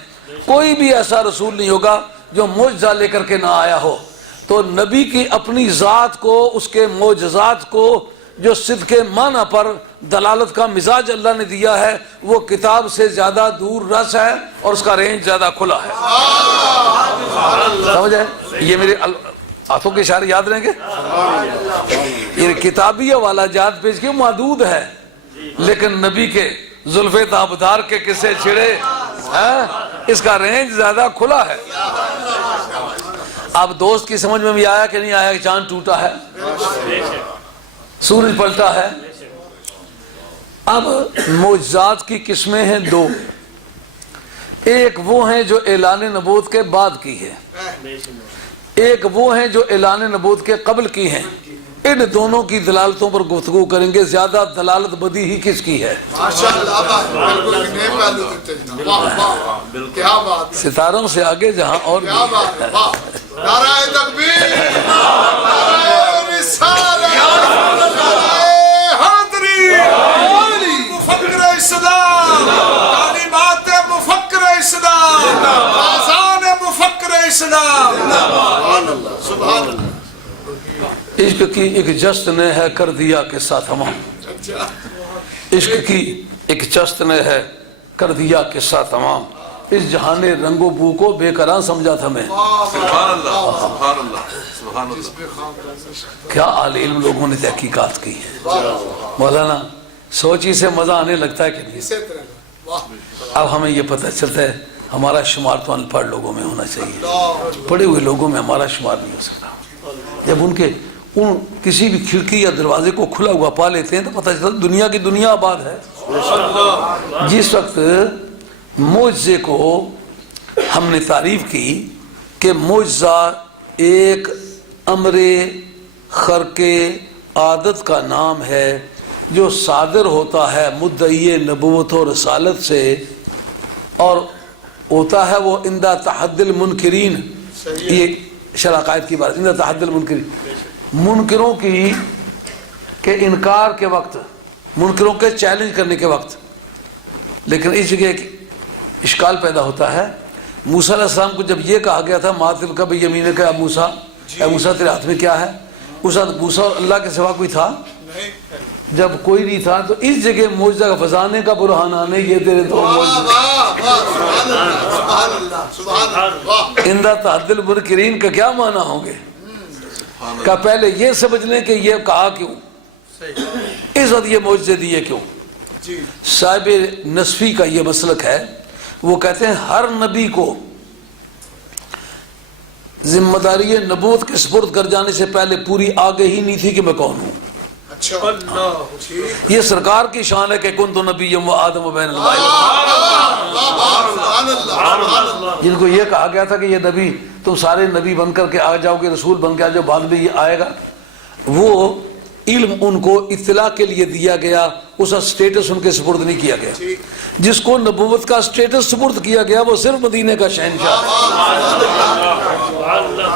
کوئی بھی ایسا رسول نہیں ہوگا جو معجزہ لے کر کے نہ آیا ہو. تو نبی کی اپنی ذات کو، اس کے معجزات کو جو صدق معنی پر دلالت کا مزاج اللہ نے دیا ہے، وہ کتاب سے زیادہ دور رس ہے اور اس کا رینج زیادہ کھلا ہے. سمجھے؟ یہ میرے ہاتھوں کے اشارے یاد رہیں گے. یہ کتابی والا جات پیش کے محدود ہے، لیکن نبی کے زلف تابدار کے قصے چھڑے، اس کا رینج زیادہ کھلا ہے. اب دوست کی سمجھ میں بھی آیا کہ نہیں آیا کہ چاند ٹوٹا ہے، سورج پلٹا ہے. اب معجزات کی قسمیں ہیں دو. ایک وہ ہیں جو اعلان نبوت کے بعد کی ہے، ایک وہ ہیں جو اعلان نبوت کے قبل کی ہیں. ان دونوں کی دلالتوں پر گفتگو کریں گے. زیادہ دلالت بدیہی کس کی ہے؟ ستاروں سے آگے جہاں اور نعرہ تکبیر، نعرہ رسالت، حاضری، مفکر اسلام، تعلیمات مفکر اسلام، آذان مفکر اسلام. سبحان اللہ. عشق کی ایک جست نے ہے کر دیا قصہ تمام. عشق کی ایک جست نے ہے کر دیا قصہ تمام. اس جہان رنگ و بو کو بے قرار سمجھا تھا میں. سبحان اللہ. سبحان اللہ. سبحان اللہ. کیا اہل علم لوگوں نے تحقیقات کی ہے. مولانا سوچی سے مزہ آنے لگتا ہے کہ نہیں. اب ہمیں یہ پتہ چلتا ہے ہمارا شمار تو ان پڑھ لوگوں میں ہونا چاہیے، پڑھے ہوئے لوگوں میں ہمارا شمار نہیں ہو سکتا. جب ان کے کسی بھی کھڑکی یا دروازے کو کھلا ہوا پا لیتے ہیں تو پتہ چلتا دنیا کی دنیا آباد ہے. جس وقت معجزے کو ہم نے تعریف کی کہ معجزہ ایک امر خرق عادت کا نام ہے جو صادر ہوتا ہے مدعی نبوت و رسالت سے، اور ہوتا ہے وہ اندہ تحد المنکرین، یہ شرح عقائد کی بات، اندہ تحد المنکرین، منکروں کی کے انکار کے وقت، منکروں کے چیلنج کرنے کے وقت۔ لیکن اس جگہ ایک اشکال پیدا ہوتا ہے، موسیٰ علیہ السلام کو جب یہ کہا گیا تھا ما تلک بیمینک یا موسیٰ، اے موسیٰ تیرے ہاتھ میں کیا ہے، اس وقت موسیٰ اور اللہ کے سوا کوئی تھا؟ جب کوئی نہیں تھا تو اس جگہ معجزہ کا فضانے کا برہان آنے یہ تیرے دو معجزے۔ اندہ تحد المنکرین کا کیا معنی ہوں گے؟ کہ پہلے یہ سمجھ لیں کہ یہ کہا کیوں، اس وقت یہ معجزے دیے کیوں۔ صاحب نصفی کا یہ مسلک ہے، وہ کہتے ہیں ہر نبی کو ذمہ داری نبوت کے سپرد کر جانے سے پہلے پوری آگہی نہیں تھی کہ میں کون ہوں۔ یہ سرکار کی شان ہے کہ کنت نبی و آدم بین الماء، جن کو یہ کہا گیا تھا کہ یہ نبی تم سارے نبی بن کر کے آ جاؤ گے، رسول بن کے آ جاؤ، بعد میں یہ آئے گا، وہ علم ان کو اطلاع کے لیے دیا گیا، اس کا سٹیٹس ان کے سپرد نہیں کیا گیا۔ جس کو نبوت کا سٹیٹس سپرد کیا گیا وہ صرف مدینے کا شہنشاہ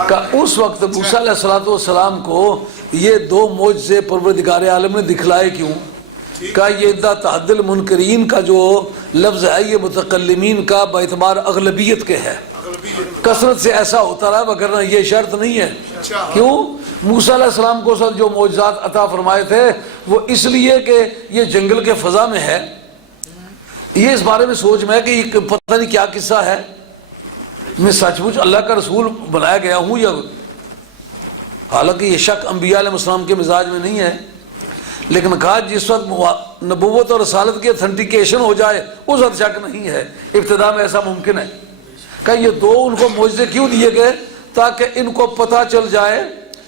کا۔ اس وقت موسیٰ علیہ السلام کو یہ دو معجزے پروردگار عالم نے دکھلائے کیوں؟ کہ یہ اندہ تحد المنکرین کا جو لفظ ہے یہ متکلمین کا باعتبار اغلبیت کے ہے، کثرت سے ایسا ہوتا رہا، وگرنہ یہ شرط نہیں ہے۔ کیوں؟ موسیٰ علیہ السلام کو سب جو معجزات عطا فرمائے تھے وہ اس لیے کہ یہ جنگل کے فضا میں ہے، یہ اس بارے میں سوچ میں ہے کہ یہ پتہ نہیں کیا قصہ ہے، میں سچ مچ اللہ کا رسول بنایا گیا ہوں یا، حالانکہ یہ شک انبیاء علیہ السلام کے مزاج میں نہیں ہے، لیکن کہا جس وقت نبوت اور رسالت کی اتھنٹیکیشن ہو جائے اس وقت شک نہیں ہے، ابتدا میں ایسا ممکن ہے۔ کہ یہ دو ان کو معجزے کیوں دیے گئے؟ تاکہ ان کو پتہ چل جائے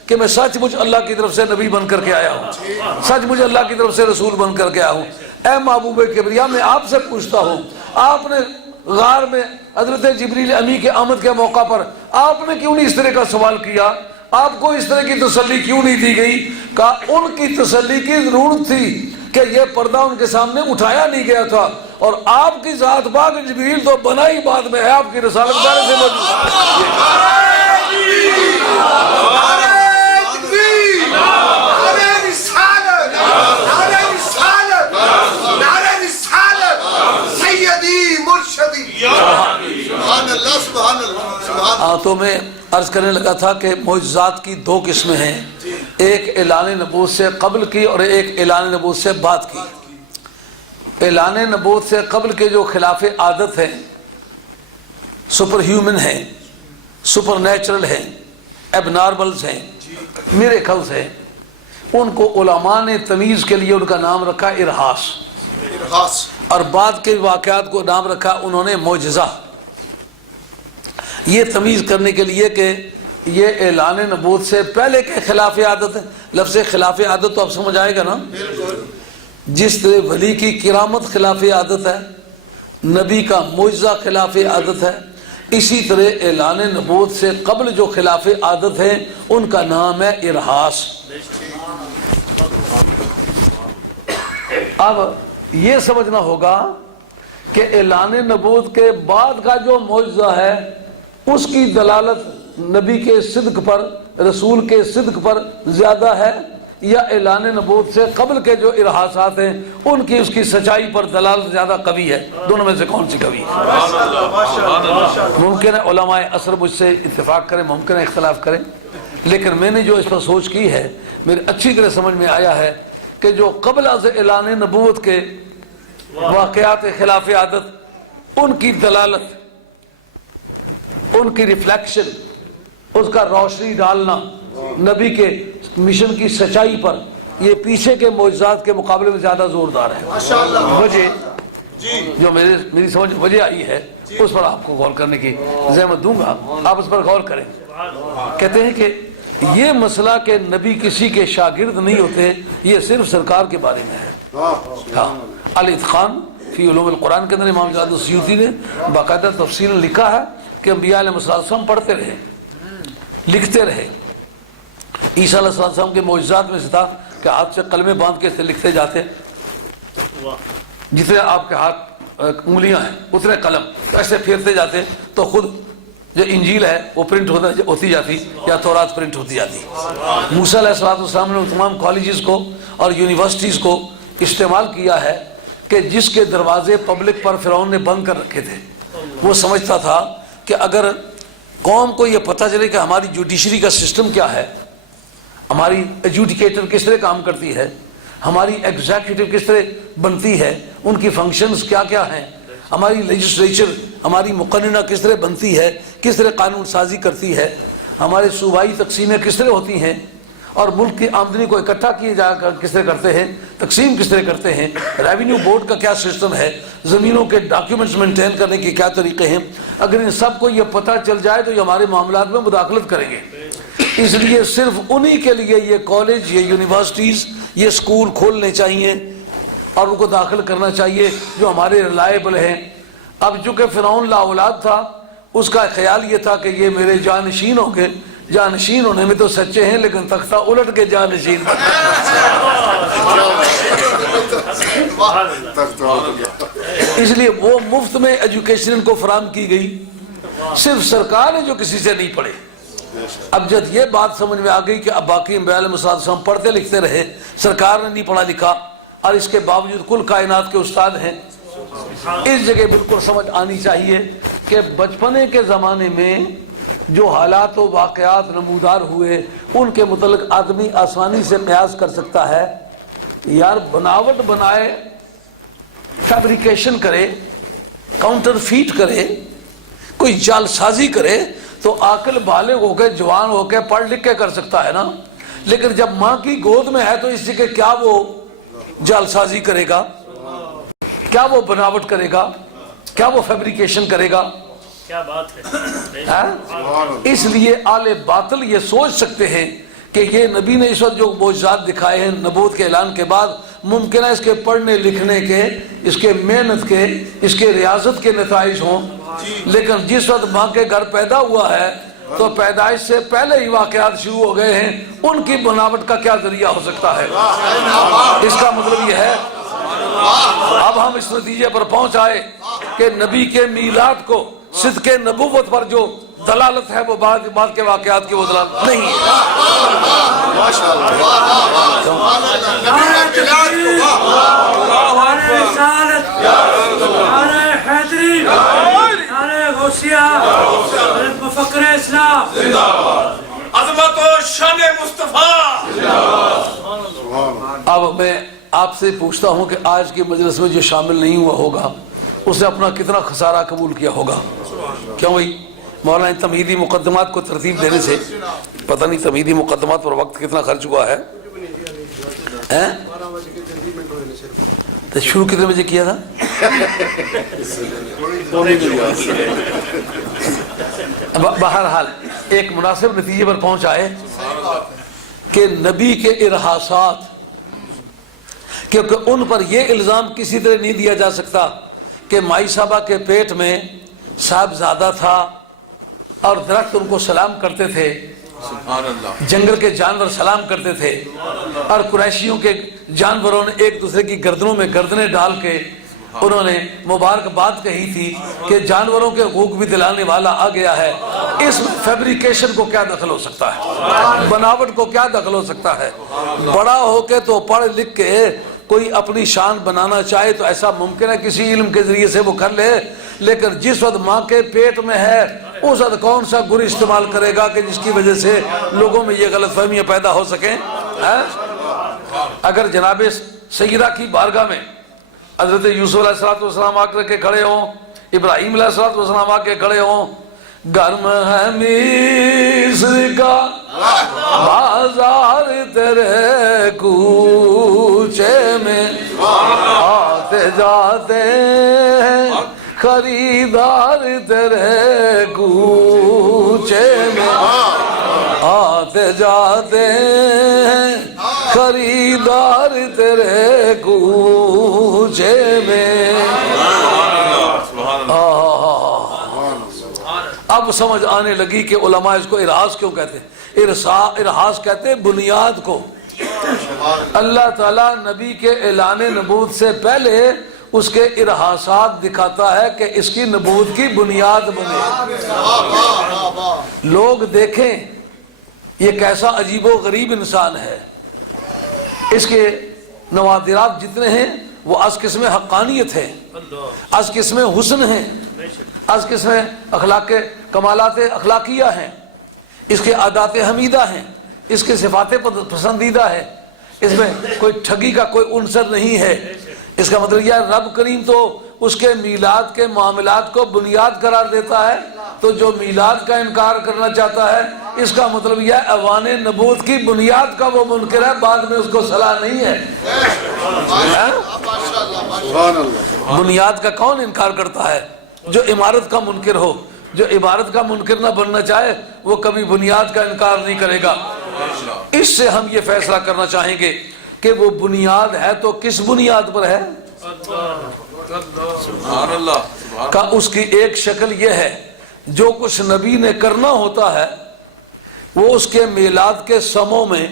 کہ میں سچ مجھ اللہ کی طرف سے نبی بن کر کے آیا ہوں، سچ مجھ اللہ کی طرف سے رسول بن کر کے آیا ہوں۔ اے محبوب کبریا، میں آپ سے پوچھتا ہوں، آپ نے غار میں حضرت جبریل امی کے آمد کے موقع پر آپ نے کیوں نہیں اس طرح کا سوال کیا؟ آپ کو اس طرح کی تسلی کیوں نہیں دی گئی؟ کہ ان کی تسلی کی ضرورت تھی کہ یہ پردہ ان کے سامنے اٹھایا نہیں گیا تھا، اور آپ کی ذات پاک جبریل تو بنا ہی بعد میں ہے، آپ کی رسالت پہلے سے موجود۔ تو میں عرض کرنے لگا تھا کہ معجزات کی دو قسمیں ہیں، ایک اعلان نبوت سے قبل کی اور ایک اعلان نبوت سے بعد کی۔ اعلان نبوت سے قبل کے جو خلاف عادت ہیں، سپر ہیومن ہیں، سپر نیچرل ہیں، ایب نارملز ہیں، میریکلز ہیں، ان کو علماء نے تمیز کے لیے ان کا نام رکھا ارحاس، اور بعد کے واقعات کو نام رکھا انہوں نے معجزہ، یہ تمیز کرنے کے لیے کہ یہ اعلان نبوت سے پہلے کے خلاف عادت ہے۔ لفظ خلاف عادت تو اب سمجھ آئے گا نا، جس طرح ولی کی کرامت خلاف عادت ہے، نبی کا معجزہ خلاف عادت ہے، اسی طرح اعلان نبوت سے قبل جو خلاف عادت ہیں ان کا نام ہے ارحاس۔ اب یہ سمجھنا ہوگا کہ اعلان نبوت کے بعد کا جو معجزہ ہے اس کی دلالت نبی کے صدق پر، رسول کے صدق پر زیادہ ہے، یا اعلان نبوت سے قبل کے جو ارحاسات ہیں ان کی اس کی سچائی پر دلالت زیادہ قوی ہے؟ دونوں میں سے کون سی قوی ہے؟ ممکن ہے علماء عصر مجھ سے اتفاق کریں، ممکن ہے اختلاف کریں، لیکن میں نے جو اس پر سوچ کی ہے میرے اچھی طرح سمجھ میں آیا ہے کہ جو قبل از اعلان نبوت کے واقعات خلاف عادت، ان کی دلالت، ان کی ریفلیکشن، اس کا روشنی ڈالنا نبی کے مشن کی سچائی پر، یہ پیچھے کے معجزات کے مقابلے میں زیادہ زوردار ہے۔ وجہ جو میری سمجھ وجہ آئی ہے اس پر آپ کو غور کرنے کی زحمت دوں گا، آپ اس پر غور کریں۔ کہتے ہیں کہ یہ مسئلہ کہ نبی کسی کے شاگرد نہیں ہوتے یہ صرف سرکار کے بارے میں ہے۔ ہاں، الاتقان فی علوم القرآن کے اندر امام جلال السیوطی نے باقاعدہ تفصیل لکھا ہے کہ انبیاء علیہ السلام پڑھتے رہے، لکھتے رہے۔ عیسیٰ علیہ السلام کے معجزات میں سے تھا کہ ہاتھ سے قلمیں باندھ کے لکھتے جاتے، جتنے آپ کے ہاتھ انگلیاں ہیں اتنے قلم ایسے پھیرتے جاتے تو خود جو انجیل ہے وہ پرنٹ ہوتی جاتی یا تورات پرنٹ ہوتی جاتی۔ موسیٰ علیہ السلام نے تمام کالجز کو اور یونیورسٹیز کو استعمال کیا ہے کہ جس کے دروازے پبلک پر فرعون نے بند کر رکھے تھے، وہ سمجھتا تھا کہ اگر قوم کو یہ پتہ چلے کہ ہماری جوڈیشری کا سسٹم کیا ہے، ہماری ایجوڈیکیٹر کس طرح کام کرتی ہے، ہماری ایگزیکٹو کس طرح بنتی ہے، ان کی فنکشنز کیا کیا ہیں، ہماری لیجسلیچر ہماری مقننہ کس طرح بنتی ہے، کس طرح قانون سازی کرتی ہے، ہمارے صوبائی تقسیمیں کس طرح ہوتی ہیں، اور ملک کی آمدنی کو اکٹھا کیے جا کر کس طرح کرتے ہیں، تقسیم کس طرح کرتے ہیں، ریونیو بورڈ کا کیا سسٹم ہے، زمینوں کے ڈاکیومنٹس مینٹین کرنے کے کیا طریقے ہیں، اگر ان سب کو یہ پتہ چل جائے تو یہ ہمارے معاملات میں مداخلت کریں گے۔ اس لیے صرف انہی کے لیے یہ کالج، یہ یونیورسٹیز، یہ اسکول کھولنے چاہیے اور ان کو داخل کرنا چاہیے جو ہمارے ریلائبل ہیں۔ اب چونکہ فرعون لا اولاد تھا، اس کا خیال یہ تھا کہ یہ میرے جانشین ہوں گے، جانشین ہونے میں تو سچے ہیں لیکن تختہ الٹ کے جانشین اس لیے وہ مفت میں ایجوکیشن ان کو فراہم کی گئی، صرف سرکار ہے جو کسی سے نہیں پڑھے۔ اب جب یہ بات سمجھ میں آ گئی کہ اب باقی انبیاء علیہ السلام پڑھتے لکھتے رہے، سرکار نے نہیں پڑھا لکھا اور اس کے باوجود کل کائنات کے استاد ہیں، اس جگہ بالکل سمجھ آنی چاہیے کہ بچپنے کے زمانے میں جو حالات و واقعات نمودار ہوئے ان کے متعلق آدمی آسانی سے قیاس کر سکتا ہے۔ یار بناوٹ بنائے، فیبریکیشن کرے، کاؤنٹر فیٹ کرے، کوئی جال سازی کرے تو عاقل بالغ ہو کے جوان ہو کے پڑھ لکھ کے کر سکتا ہے نا، لیکن جب ماں کی گود میں ہے تو اس جگہ کیا وہ جال سازی کرے گا، کیا وہ بناوٹ کرے گا، کیا وہ فیبریکیشن کرے گا؟ کیا بات ہے۔ اس لیے اہل باطل یہ سوچ سکتے ہیں کہ یہ نبی نے اس وقت جو معجزات دکھائے ہیں نبوت کے اعلان کے بعد، ممکن ہے اس کے پڑھنے لکھنے کے، اس کے محنت کے، اس کے ریاضت کے نتائج ہوں، لیکن جس وقت ماں کے گھر پیدا ہوا ہے تو پیدائش سے پہلے ہی واقعات شروع ہو گئے ہیں، ان کی بناوٹ کا کیا ذریعہ ہو سکتا ہے؟ اس کا مطلب یہ ہے اب ہم اس نتیجے پر پہنچ آئے کہ نبی کے میلاد کو صدق نبوت پر جو دلالت ہے وہ بعد کے واقعات کی وہ دلالت نہیں ہے۔ مفکر اسلام عظمت و شان مصطفیٰ۔ اب میں آپ سے پوچھتا ہوں کہ آج کی مجلس میں جو شامل نہیں ہوا ہوگا اس نے اپنا کتنا خسارہ قبول کیا ہوگا؟ کیوں بھائی مولانا تمہیدی مقدمات کو ترتیب دینے سے پتہ نہیں تمہیدی مقدمات پر وقت کتنا خرچ ہوا ہے؟ تو شروع کتنے بجے کیا تھا؟ بہرحال ایک مناسب نتیجے پر پہنچ آئے کہ نبی کے ارحاسات، کیونکہ ان پر یہ الزام کسی طرح نہیں دیا جا سکتا کہ مائی صاحبہ کے پیٹ میں صاحبزادہ تھا اور درخت ان کو سلام کرتے تھے، جنگل کے جانور سلام کرتے تھے، اور قریشیوں کے جانوروں نے ایک دوسرے کی گردنوں میں گردنیں ڈال کے انہوں نے مبارکباد کہی تھی کہ جانوروں کے حقوق بھی دلانے والا آ گیا ہے۔ اس میں فیبریکیشن کو کیا دخل ہو سکتا ہے؟ بناوٹ کو کیا دخل ہو سکتا ہے؟ بڑا ہو کے تو پڑھ لکھ کے کوئی اپنی شان بنانا چاہے تو ایسا ممکن ہے کسی علم کے ذریعے سے وہ کر لے، لیکن جس وقت ماں کے پیٹ میں ہے اس وقت کون سا گر استعمال کرے گا کہ جس کی وجہ سے لوگوں میں یہ غلط فہمیاں پیدا ہو سکیں؟ اگر جناب سیدہ کی بارگاہ میں حضرت یوسف علیہ السلام آ کر کے کھڑے ہوں، ابراہیم علیہ السلام آ کے کھڑے ہوں، گرم ہے مصر کا بازار تیرے کوچے میں، آتے جاتے ہیں خریدار تیرے کوچے میں، آتے جاتے ہیں خریدار تیرے کوچے میں. اب سمجھ آنے لگی کہ علماء اس کو ارہاس کیوں کہتے ہیں. ارہاس کہتے ہیں بنیاد کو. اللہ تعالیٰ نبی کے اعلان نبوت سے پہلے اس کے ارہاسات دکھاتا ہے کہ اس کی نبوت کی بنیاد بنے. لوگ دیکھیں یہ کیسا عجیب و غریب انسان ہے. اس کے نوادرات جتنے ہیں وہ از قسم حقانیت ہیں, از قسم حسن ہیں, از قسم اخلاق کمالات اخلاقیہ ہیں, اس کے عادات حمیدہ ہیں, اس کے صفات پسندیدہ ہے, اس میں کوئی ٹھگی کا کوئی عنصر نہیں ہے. اس کا مطلب یہ رب کریم تو اس کے میلاد کے معاملات کو بنیاد قرار دیتا ہے, تو جو میلاد کا انکار کرنا چاہتا ہے اس کا مطلب یہ اوان نبوت کی بنیاد کا وہ منکر ہے, بعد میں اس کو صلاح نہیں ہے. بنیاد کا کون انکار کرتا ہے؟ جو عمارت کا منکر ہو. جو عمارت کا منکر نہ بننا چاہے وہ کبھی بنیاد کا انکار نہیں کرے گا. اس سے ہم یہ فیصلہ کرنا چاہیں گے کہ وہ بنیاد ہے تو کس بنیاد پر ہے. کا اس کی ایک شکل یہ ہے جو کچھ نبی نے کرنا ہوتا ہے وہ اس کے میلاد کے سموں میں,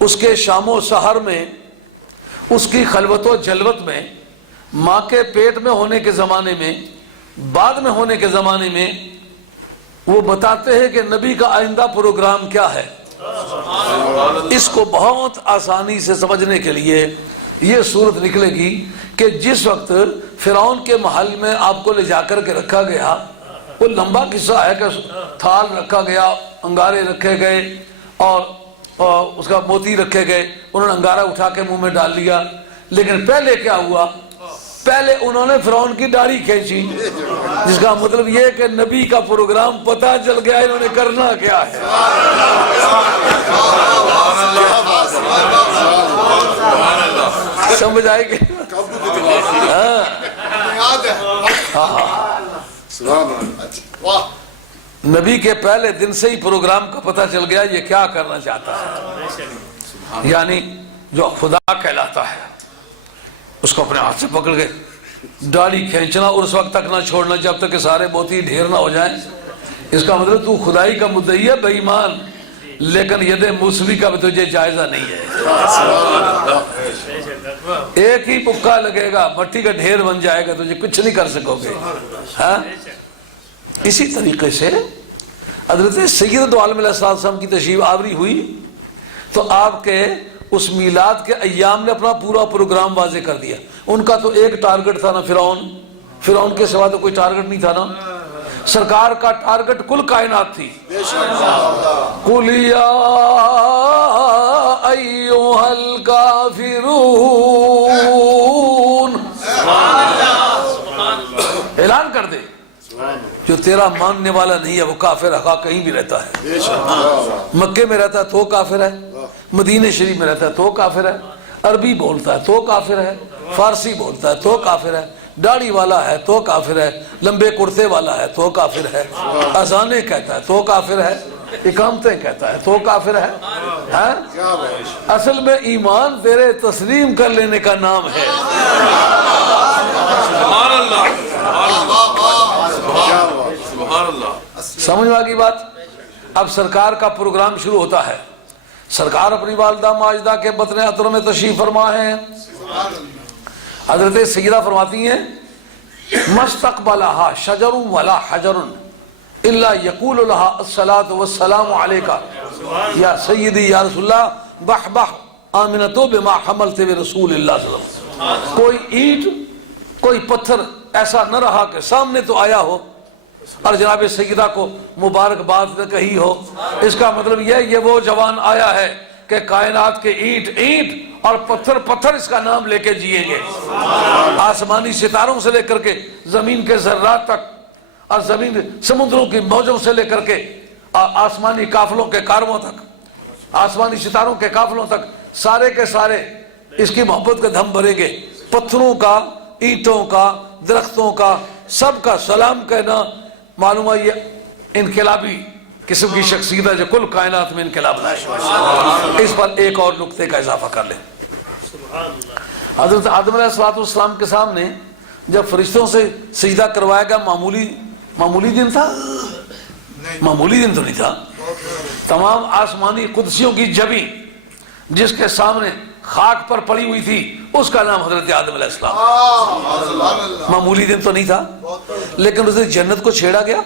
اس کے شام و سحر میں, اس کی خلوت و جلوت میں, ماں کے پیٹ میں ہونے کے زمانے میں, بعد میں ہونے کے زمانے میں وہ بتاتے ہیں کہ نبی کا آئندہ پروگرام کیا ہے. اس کو بہت آسانی سے سمجھنے کے لیے یہ صورت نکلے گی کہ جس وقت فرعون کے محل میں آپ کو لے جا کر کے رکھا گیا, وہ لمبا قصہ ہے کہ تھال رکھا گیا, انگارے رکھے گئے اور اس کا موتی رکھے گئے, انہوں نے انگارہ اٹھا کے منہ میں ڈال لیا. لیکن پہلے کیا ہوا؟ پہلے انہوں نے فرعون کی داڑھی کھینچی, جس کا مطلب یہ کہ نبی کا پروگرام پتہ چل گیا انہوں نے کرنا کیا ہے. سمجھ آئے گی؟ نبی کے پہلے دن سے ہی پروگرام کا پتہ چل گیا یہ کیا کرنا چاہتا ہے. یعنی جو خدا کہلاتا ہے اس کو اپنے ہاتھ سے پکڑ کے ڈالی کھینچنا اور اس وقت تک نہ چھوڑنا جب تک کہ سارے موتی ڈھیر نہ ہو جائیں. اس کا مطلب تو خدائی کا مدعی ہے بے ایمان, لیکن ید موسوی کا بھی تجھے جائزہ نہیں ہے. ایک ہی پکا لگے گا, مٹی کا ڈھیر بن جائے گا, تجھے کچھ نہیں کر سکو گے. اسی طریقے سے حضرت سید دو عالم علیہ السلام کی تشریف آوری ہوئی تو آپ کے اس میلاد کے ایام نے اپنا پورا پروگرام واضح کر دیا. ان کا تو ایک ٹارگٹ تھا نا فرعون کے سوا تو کوئی ٹارگٹ نہیں تھا نا. سرکار کا ٹارگٹ کل کائنات تھی. قُلْ يَا أَيُّهَا الْكَافِرُونَ, اعلان کر دے جو تیرا ماننے والا نہیں ہے وہ کافر ہے, کہیں بھی رہتا ہے. مکے میں رہتا ہے تو کافر ہے, مدینہ شریف میں رہتا ہے تو کافر ہے, عربی بولتا ہے تو کافر ہے, فارسی بولتا ہے تو کافر ہے, داڑھی والا ہے تو کافر ہے, لمبے کرتے والا ہے تو کافر ہے, اذانیں کہتا ہے تو کافر ہے, اقامتیں کہتا ہے تو کافر ہے. اصل میں ایمان تیرے تسلیم کر لینے کا نام ہے. سبحان اللہ, سبحان اللہ. سمجھ میں آگئی بات؟ اب سرکار کا پروگرام شروع ہوتا ہے. سرکار اپنی والدہ ماجدہ کے بطن عطر میں تشریف فرما ہیں. حضرت سیدہ فرماتی ہیں مستقبلها شجر ولا حجر الا يقول لها الصلاة والسلام عليك یا سیدی یا رسول اللہ بح بح آمنتو بما حملت برسول اللہ صلی اللہ علیہ وسلم. کوئی اینٹ کوئی پتھر ایسا نہ رہا کہ سامنے تو آیا ہو اور جناب سیدہ کو مبارکباد نہ کہی ہو. اس کا مطلب یہ وہ جوان آیا ہے کہ کائنات کے اینٹ اینٹ اور پتھر پتھر اس کا نام لے کے جئیں گے. آسمانی ستاروں سے لے کر کے زمین کے ذرات تک اور زمین سمندروں کی موجوں سے لے کر کے آسمانی قافلوں کے کارووں تک, آسمانی ستاروں کے قافلوں تک سارے کے سارے اس کی محبت کا دھم بھریں گے. پتھروں کا, اینٹوں کا, درختوں کا, سب کا سلام کہنا معلوم ہے یہ انقلابی قسم کی شخصیت ہے جو کل کائنات میں انقلاب لائے۔ اس پر ایک اور نقطے کا اضافہ کر لیں۔ حضرت آدم علیہ السلام کے سامنے جب فرشتوں سے سجدہ کروایا گیا، معمولی دن تھا؟ معمولی دن تو نہیں تھا۔ تمام آسمانی قدسیوں کی جبی جس کے سامنے خاک پر پڑی ہوئی تھی اس کا نام حضرت آدم علیہ السلام۔ معمولی دن تو نہیں تھا، لیکن اس دن جنت کو چھیڑا گیا،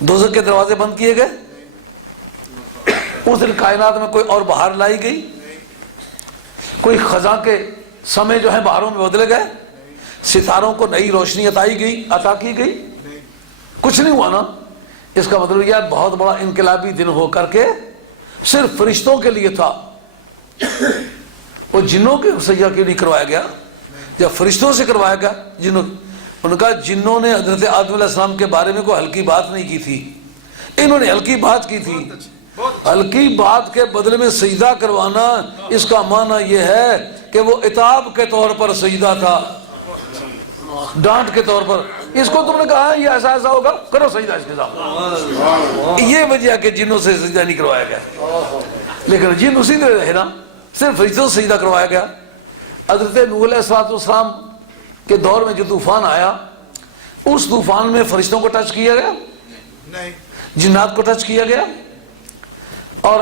دوزخ کے دروازے بند کیے گئے، اس دن کائنات میں کوئی اور بہار لائی گئی، کوئی خزاں کے سمے جو ہے بہاروں میں بدلے گئے، ستاروں کو نئی روشنی عطا کی گئی، کچھ نہیں ہوا نا۔ اس کا مطلب یہ بہت بڑا انقلابی دن ہو کر کے صرف فرشتوں کے لیے تھا، وہ جنوں کے سجدہ کیوں نہیں کروایا گیا؟ جب فرشتوں سے کروایا گیا، جنوں نے حضرت آدم علیہ السلام کے بارے میں کوئی ہلکی بات نہیں کی تھی، انہوں نے ہلکی بات کی تھی۔ ہلکی بات کے بدلے میں سجدہ کروانا، اس کا معنی یہ ہے کہ وہ عتاب کے طور پر سجدہ تھا، ڈانٹ کے طور پر۔ اس کو تم نے کہا یہ ایسا ہوگا، کرو سجدہ اس کے سامنے۔ یہ وجہ ہے کہ جنوں سے سجدہ نہیں کروایا گیا، لیکن جن اسی طرح رہے نا، صرف فرشتوں سے سجدہ کروایا گیا۔ حضرت نوح علیہ السلام کے دور میں جو طوفان آیا، اس طوفان میں فرشتوں کو ٹچ کیا گیا نہیں، جنات کو ٹچ کیا گیا، اور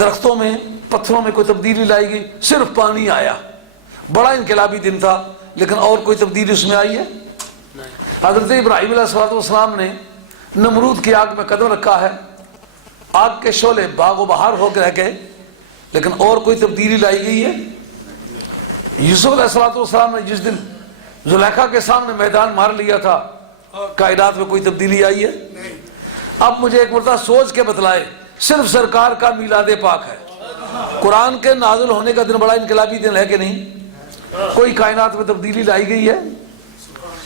درختوں میں پتھروں میں کوئی تبدیلی لائی گئی، صرف پانی آیا۔ بڑا انقلابی دن تھا، لیکن اور کوئی تبدیلی اس میں آئی ہے؟ حضرت ابراہیم علیہ السلام نے نمرود کی آگ میں قدم رکھا ہے، آگ کے شعلے باغ و بہار ہو کے رہ گئے، لیکن اور کوئی تبدیلی لائی گئی ہے؟ یوسف علیہ السلام نے جس دن زلیخا کے سامنے میدان مار لیا تھا، کائنات میں کوئی تبدیلی آئی ہے؟ اب مجھے ایک مرتبہ سوچ کے بتلائے، صرف سرکار کا میلاد پاک ہے، قرآن کے نازل ہونے کا دن بڑا انقلابی دن ہے کہ نہیں؟ کوئی کائنات میں تبدیلی لائی گئی ہے؟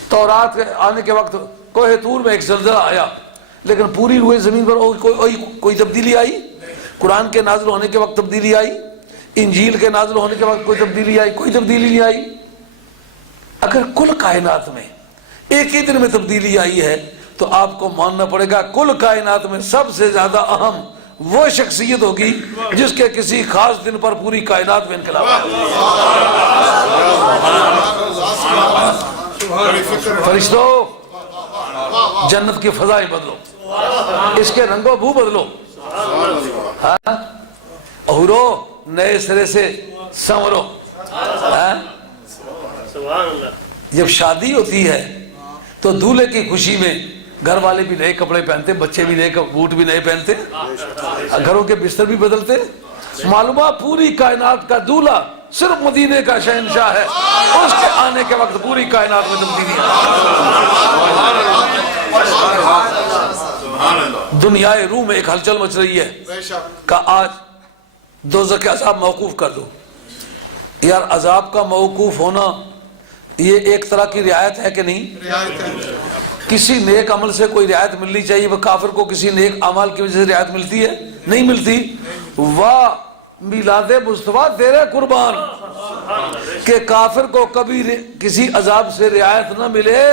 تورات آنے کے وقت کوہ طور میں ایک زلزلہ آیا، لیکن پوری روئے زمین پر کوئی تبدیلی آئی؟ قرآن کے نازل ہونے کے وقت تبدیلی آئی؟ انجیل کے نازل ہونے کے وقت کوئی تبدیلی آئی؟ کوئی تبدیلی نہیں آئی۔ اگر کل کائنات میں ایک ہی دن میں تبدیلی آئی ہے تو آپ کو ماننا پڑے گا کل کائنات میں سب سے زیادہ اہم وہ شخصیت ہوگی جس کے کسی خاص دن پر پوری کائنات میں انقلاب آیا۔ فرشتوں، جنت کی فضائیں بدلو، اس کے رنگ و بو بدلو، اہورو نئے سرے سے سنورو۔ جب شادی ہوتی ہے تو دولہے کی خوشی میں گھر والے بھی نئے کپڑے پہنتے، بچے بھی نئے بوٹ بھی نئے پہنتے، گھروں کے بستر بھی بدلتے۔ معلومہ پوری کائنات کا دولہا صرف مدینے کا شہنشاہ ہے، اس کے آنے کے وقت پوری کائنات میں تبدیلی ہے۔ دنیا روح میں ایک ہلچل مچ رہی ہے کہ آج دوزخ کے عذاب موقوف کر دو۔ یار عذاب کا موقوف ہونا یہ ایک طرح کی رعایت ہے کہ نہیں؟ کسی نیک عمل سے کوئی رعایت ملنی چاہیے، وہ کافر کو کسی نیک عمل کی وجہ سے رعایت ملتی ہے؟ نہیں ملتی۔ واہ میلاد مصطفیٰ تیرے قربان کہ کافر کو کبھی کسی عذاب سے رعایت نہ ملے،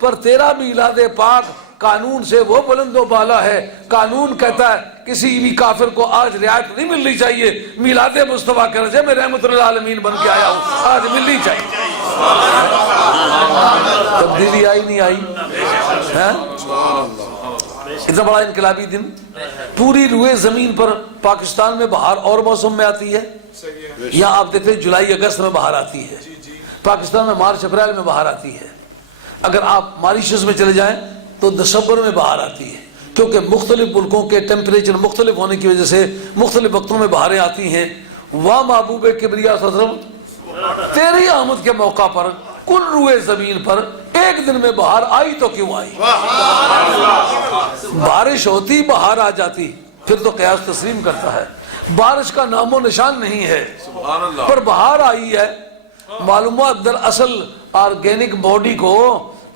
پر تیرا میلاد پاک قانون سے وہ بلند و بالا ہے۔ قانون کہتا ہے کسی بھی کافر کو آج رعایت نہیں ملنی چاہیے، میلاد مصطفیٰ کے رضے میں رحمت للعالمین بن کے آیا ہوں، آج ملنی چاہیے۔ تبدیلی آئی نہیں آئی؟ اتنا بڑا انقلابی دن، پوری روئے زمین پر پاکستان میں بہار اور موسم میں آتی ہے، یہاں آپ دیکھتے ہیں جولائی اگست میں بہار آتی ہے، پاکستان میں مارچ اپریل میں بہار آتی ہے۔ اگر آپ ماریشس میں چلے جائیں تو دسمبر میں بہار آتی ہے، کیونکہ مختلف ملکوں کے ٹیمپریچر مختلف ہونے کی وجہ سے مختلف وقتوں میں بہاریں آتی ہیں۔ واہ محبوب کبریا صلی اللہ علیہ وسلم، تیری آمد کے موقع پر کل روئے زمین پر ایک دن میں بہار آئی تو کیوں آئی؟ بارش ہوتی بہار آ جاتی، پھر تو قیاس تسلیم کرتا ہے، بارش کا نام و نشان نہیں ہے، پر بہار آئی ہے۔ معلومات دراصل آرگینک باڈی کو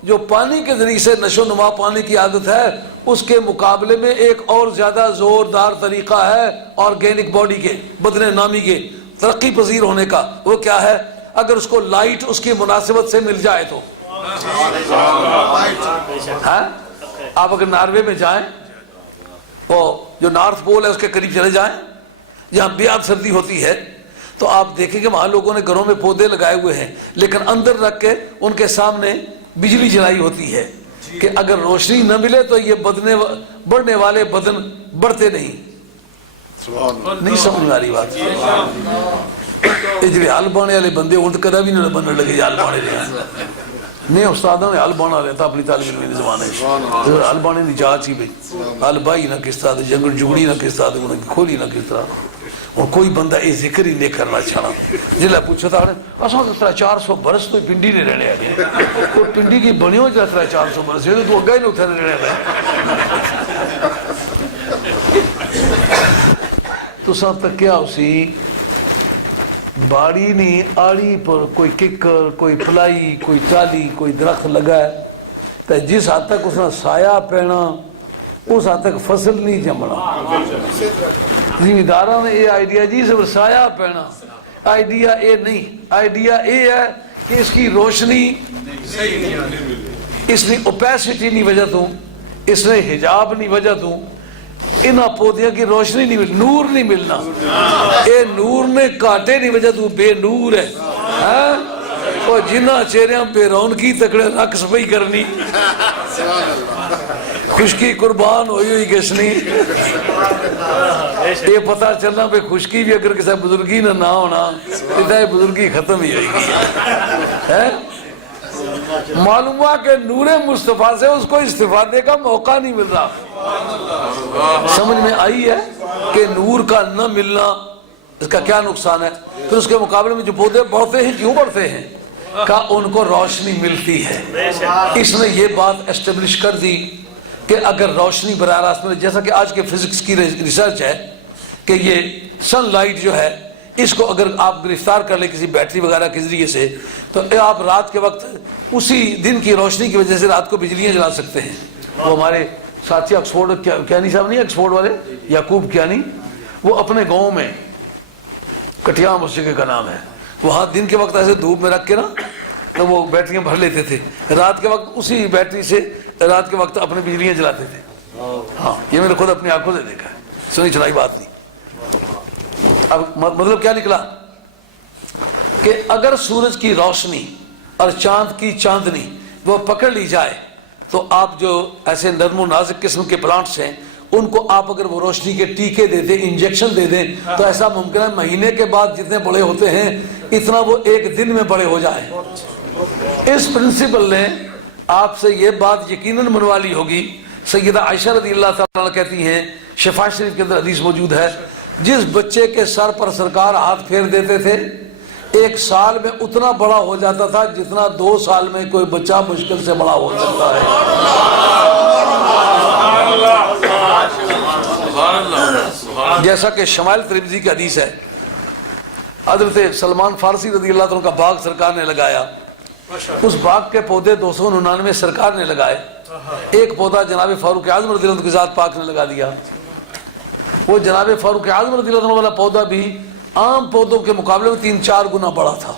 جو پانی کے ذریعے سے نشو نما پانے کی عادت ہے، اس کے مقابلے میں ایک اور زیادہ زوردار طریقہ ہے آرگینک باڈی کے بدن نامی کے ترقی پذیر ہونے کا۔ وہ کیا ہے؟ اگر اس کو لائٹ اس کی مناسبت سے مل جائے تو آپ اگر ناروے میں جائیں وہ جو نارتھ پول ہے اس کے قریب چلے جائیں جہاں بیاد سردی ہوتی ہے تو آپ دیکھیں کہ وہاں لوگوں نے گھروں میں پودے لگائے ہوئے ہیں لیکن اندر رکھ کے ان کے سامنے بجلی جلائی ہوتی ہے کہ اگر روشنی نہ ملے تو یہ بڑھنے والے بدن بڑھتے نہیں سمجھ میں آ رہی بات. یہ جی ہل بانے والے بندے اونٹ کدا بھی نہ بننے لگے ہل بانے نہیں استادوں نے ہل بانا لیتا اپنی تعلیم علمی زمانے ہل بانے کی جانچ ہی بھائی ہل بائی نہ کس طرح جنگل جگڑی نہ کس طرح انہیں کھولی نہ کس طرح اور کوئی بندہ یہ ذکر ہی نہیں کرنا چاہنا جلے پوچھا تھا اصل تو 400 برس تو پنڈی نے رہنے والے وہ پنڈی کی بنی ہو جاتا 400 برس یہ تو اگا ہی نہیں اتنے رہنے والے تو سب تک کیا اسی باڑی نہیں آڑی پر کوئی ککر کوئی پلائی کوئی ٹالی کوئی درخت لگا ہے تو جس حد تک اس نے سایہ پینا اس حد تک فصل نہیں جمنا زمینداراں نے یہ آئیڈیا جی صرف سایہ پینا آئیڈیا اے نہیں آئیڈیا اے ہے کہ اس کی روشنی اس نے اوپیسٹی نہیں وجہ تو اس نے حجاب نہیں وجہ تو انہاں پودیاں کی روشنی نہیں مل نور نہیں ملنا اے نور نے کاٹے نہیں وجہ تو بے نور ہے اور جنہ چہریاں بے رونقی تکڑے رکھ صفائی کرنی خشکی قربان ہوئی گشنی یہ پتہ چلنا پہ خشکی بھی اگر کسی بزرگی نہ ہونا اتنا بزرگی ختم ہی ہوئی گی معلوم ہوا کہ نور مصطفیٰ سے اس کو استفادے کا موقع نہیں مل رہا سمجھ میں آئی ہے کہ نور کا نہ ملنا اس کا کیا نقصان ہے پھر اس کے مقابلے میں جو پودے بڑھتے ہیں کیوں بڑھتے ہیں کہ ان کو روشنی ملتی ہے اس نے یہ بات اسٹیبلش کر دی کہ اگر روشنی براہ راست میں جیسا کہ آج کے فزکس کی ریسرچ ہے کہ یہ سن لائٹ جو ہے اس کو اگر آپ گرفتار کر لیں کسی بیٹری وغیرہ کے ذریعے سے تو آپ رات کے وقت اسی دن کی روشنی کی وجہ سے رات کو بجلیاں جلا سکتے ہیں. وہ ہمارے ساتھی آکسفورڈ کیانی صاحب نہیں آکسفورڈ والے یعقوب کیانی وہ اپنے گاؤں میں کٹیا مسجد کا نام ہے وہاں دن کے وقت ایسے دھوپ میں رکھ کے نا تو وہ بیٹریاں بھر لیتے تھے رات کے وقت اسی بیٹری سے رات کے وقت اپنے بجلیاں جلاتے تھے. ہاں یہ میں نے خود اپنی آنکھوں سے دیکھا ہے سنی چڑھائی بات نہیں. اب مطلب کیا نکلا کہ اگر سورج کی روشنی اور چاند کی چاندنی وہ پکڑ لی جائے تو آپ جو ایسے نرم و نازک قسم کے پلانٹس ہیں ان کو آپ اگر وہ روشنی کے ٹیکے دے دیں انجیکشن دے دیں تو ایسا ممکن ہے مہینے کے بعد جتنے بڑے ہوتے ہیں اتنا وہ ایک دن میں بڑے ہو جائیں. اس پرنسپل نے آپ سے یہ بات یقیناً منوا لی ہوگی. سیدہ عائشہ رضی اللہ تعالیٰ عنہ کہتی ہیں شفا شریف کے اندر حدیث موجود ہے جس بچے کے سر پر سرکار ہاتھ پھیر دیتے تھے ایک سال میں اتنا بڑا ہو جاتا تھا جتنا 2 سال میں کوئی بچہ مشکل سے بڑا ہو سکتا ہے. جیسا کہ شمائل ترمذی کی حدیث ہے حضرت سلمان فارسی رضی اللہ عنہ کا باغ سرکار نے لگایا اس باغ کے پودے 299 سرکار نے لگائے ایک پودا جناب فاروق اعظم رضی اللہ عنہ کی ذات پاک نے لگا دیا. وہ جناب فاروق اعظم رضی اللہ عنہ والا پودا بھی عام پودوں کے مقابلے میں 3-4 گنا بڑا تھا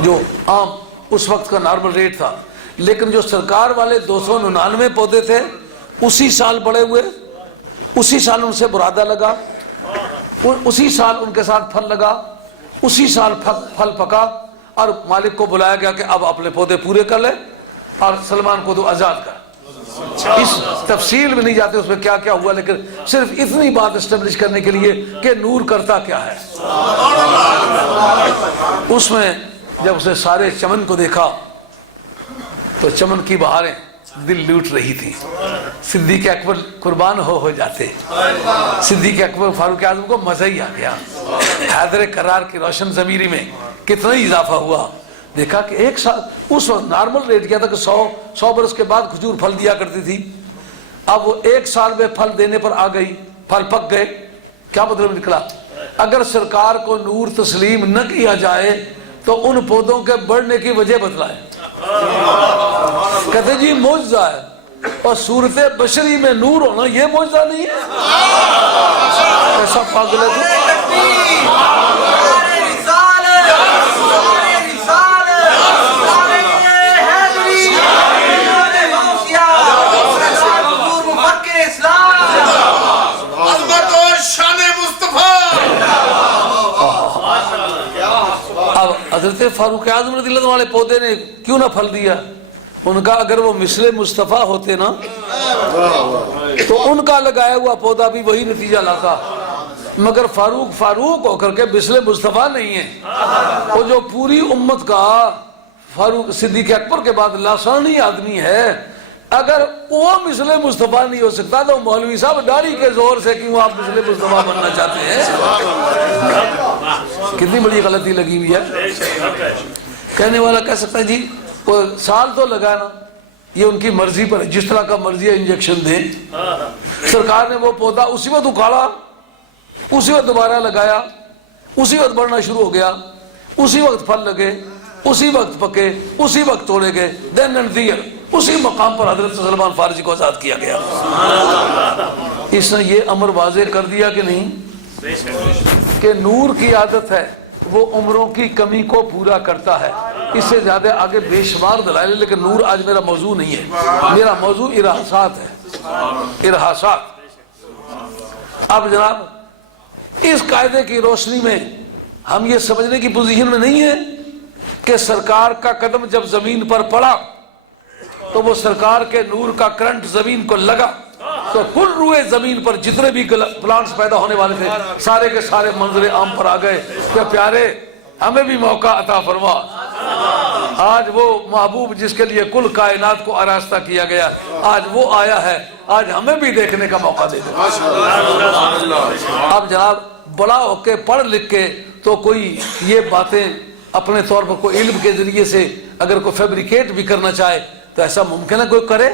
جو عام اس وقت کا نارمل ریٹ تھا لیکن جو سرکار والے 299 پودے تھے اسی سال بڑے ہوئے اسی سال ان سے برادہ لگا اسی سال ان کے ساتھ پھل لگا اسی سال پھل پکا اور مالک کو بلایا گیا کہ اب اپنے پودے پورے کر لے اور سلمان کو تو آزاد کر. اس تفصیل میں نہیں جاتے اس میں کیا کیا ہوا لیکن صرف اتنی بات اسٹیبلش کرنے کے لیے کہ نور کرتا کیا ہے. اس میں جب اسے سارے چمن کو دیکھا تو چمن کی بہاریں دل لوٹ رہی تھی. صدیق اکبر قربان ہو جاتے صدیق اکبر فاروق اعظم کو مزہ ہی آ گیا. حیدر کرار کی روشن ضمیری میں کتنا ہی اضافہ ہوا. دیکھا کہ ایک سال اس وقت نارمل ریٹ کیا تھا کہ 100 برس کے بعد کھجور پھل دیا کرتی تھی اب وہ ایک سال میں پھل دینے پر آ گئی پھل پک گئے. کیا مطلب نکلا اگر سرکار کو نور تسلیم نہ کیا جائے تو ان پودوں کے بڑھنے کی وجہ بتلائے. کہتے جی معجزہ ہے اور صورت بشری میں نور ہونا یہ معجزہ نہیں ہے. ایسا پاگل ہے حضرت فاروق اعظم رضی اللہ والے پودے نے کیوں نہ پھل دیا؟ ان کا اگر وہ مثل مصطفیٰ ہوتے نا تو ان کا لگایا ہوا پودا بھی وہی نتیجہ لاتا، مگر فاروق ہو کر کے مثل مصطفیٰ نہیں ہے، وہ جو پوری امت کا فاروق صدیق اکبر کے بعد لاسانی آدمی ہے، اگر وہ مثل مصطفیٰ نہیں ہو سکتا تو مولوی صاحب داڑھی کے زور سے کیوں آپ مثل مصطفیٰ بننا چاہتے ہیں؟ کتنی بڑی غلطی لگی ہوئی ہے۔ کہنے والا کہہ سکتا ہے جی وہ سال تو لگا نا، یہ ان کی مرضی پر ہے، جس طرح کا مرضی ہے انجیکشن دیں۔ سرکار نے وہ پودا اسی وقت اکھاڑا، اسی وقت دوبارہ لگایا، اسی وقت بڑھنا شروع ہو گیا، اسی وقت پھل لگے، اسی وقت پکے، اسی وقت توڑے گئے، دین اینڈ دیئر اسی مقام پر حضرت سلمان فارسی کو آزاد کیا گیا۔ اس نے یہ امر واضح کر دیا کہ نہیں کہ نور کی عادت ہے وہ عمروں کی کمی کو پورا کرتا ہے۔ اس سے زیادہ آگے بے شمار دلائل ہے، لیکن نور آج میرا موضوع نہیں ہے، میرا موضوع ارحاسات ہے، ارحاسات۔ اب جناب اس قاعدے کی روشنی میں ہم یہ سمجھنے کی پوزیشن میں نہیں ہے کہ سرکار کا قدم جب زمین پر پڑا تو وہ سرکار کے نور کا کرنٹ زمین کو لگا تو کل روئے زمین پر جتنے بھی پلانٹس پیدا ہونے والے تھے سارے کے سارے منظر عام پر آ گئے کہ پیارے ہمیں بھی موقع عطا فرما۔ آج وہ محبوب جس کے لیے کل کائنات کو آراستہ کیا گیا آج وہ آیا ہے، آج ہمیں بھی دیکھنے کا موقع دے دو۔ اب جناب بڑا ہو کے پڑھ لکھ کے تو کوئی یہ باتیں اپنے طور پر کوئی علم کے ذریعے سے اگر کوئی فیبریکیٹ بھی کرنا چاہے تو ایسا ممکن ہے کوئی کرے،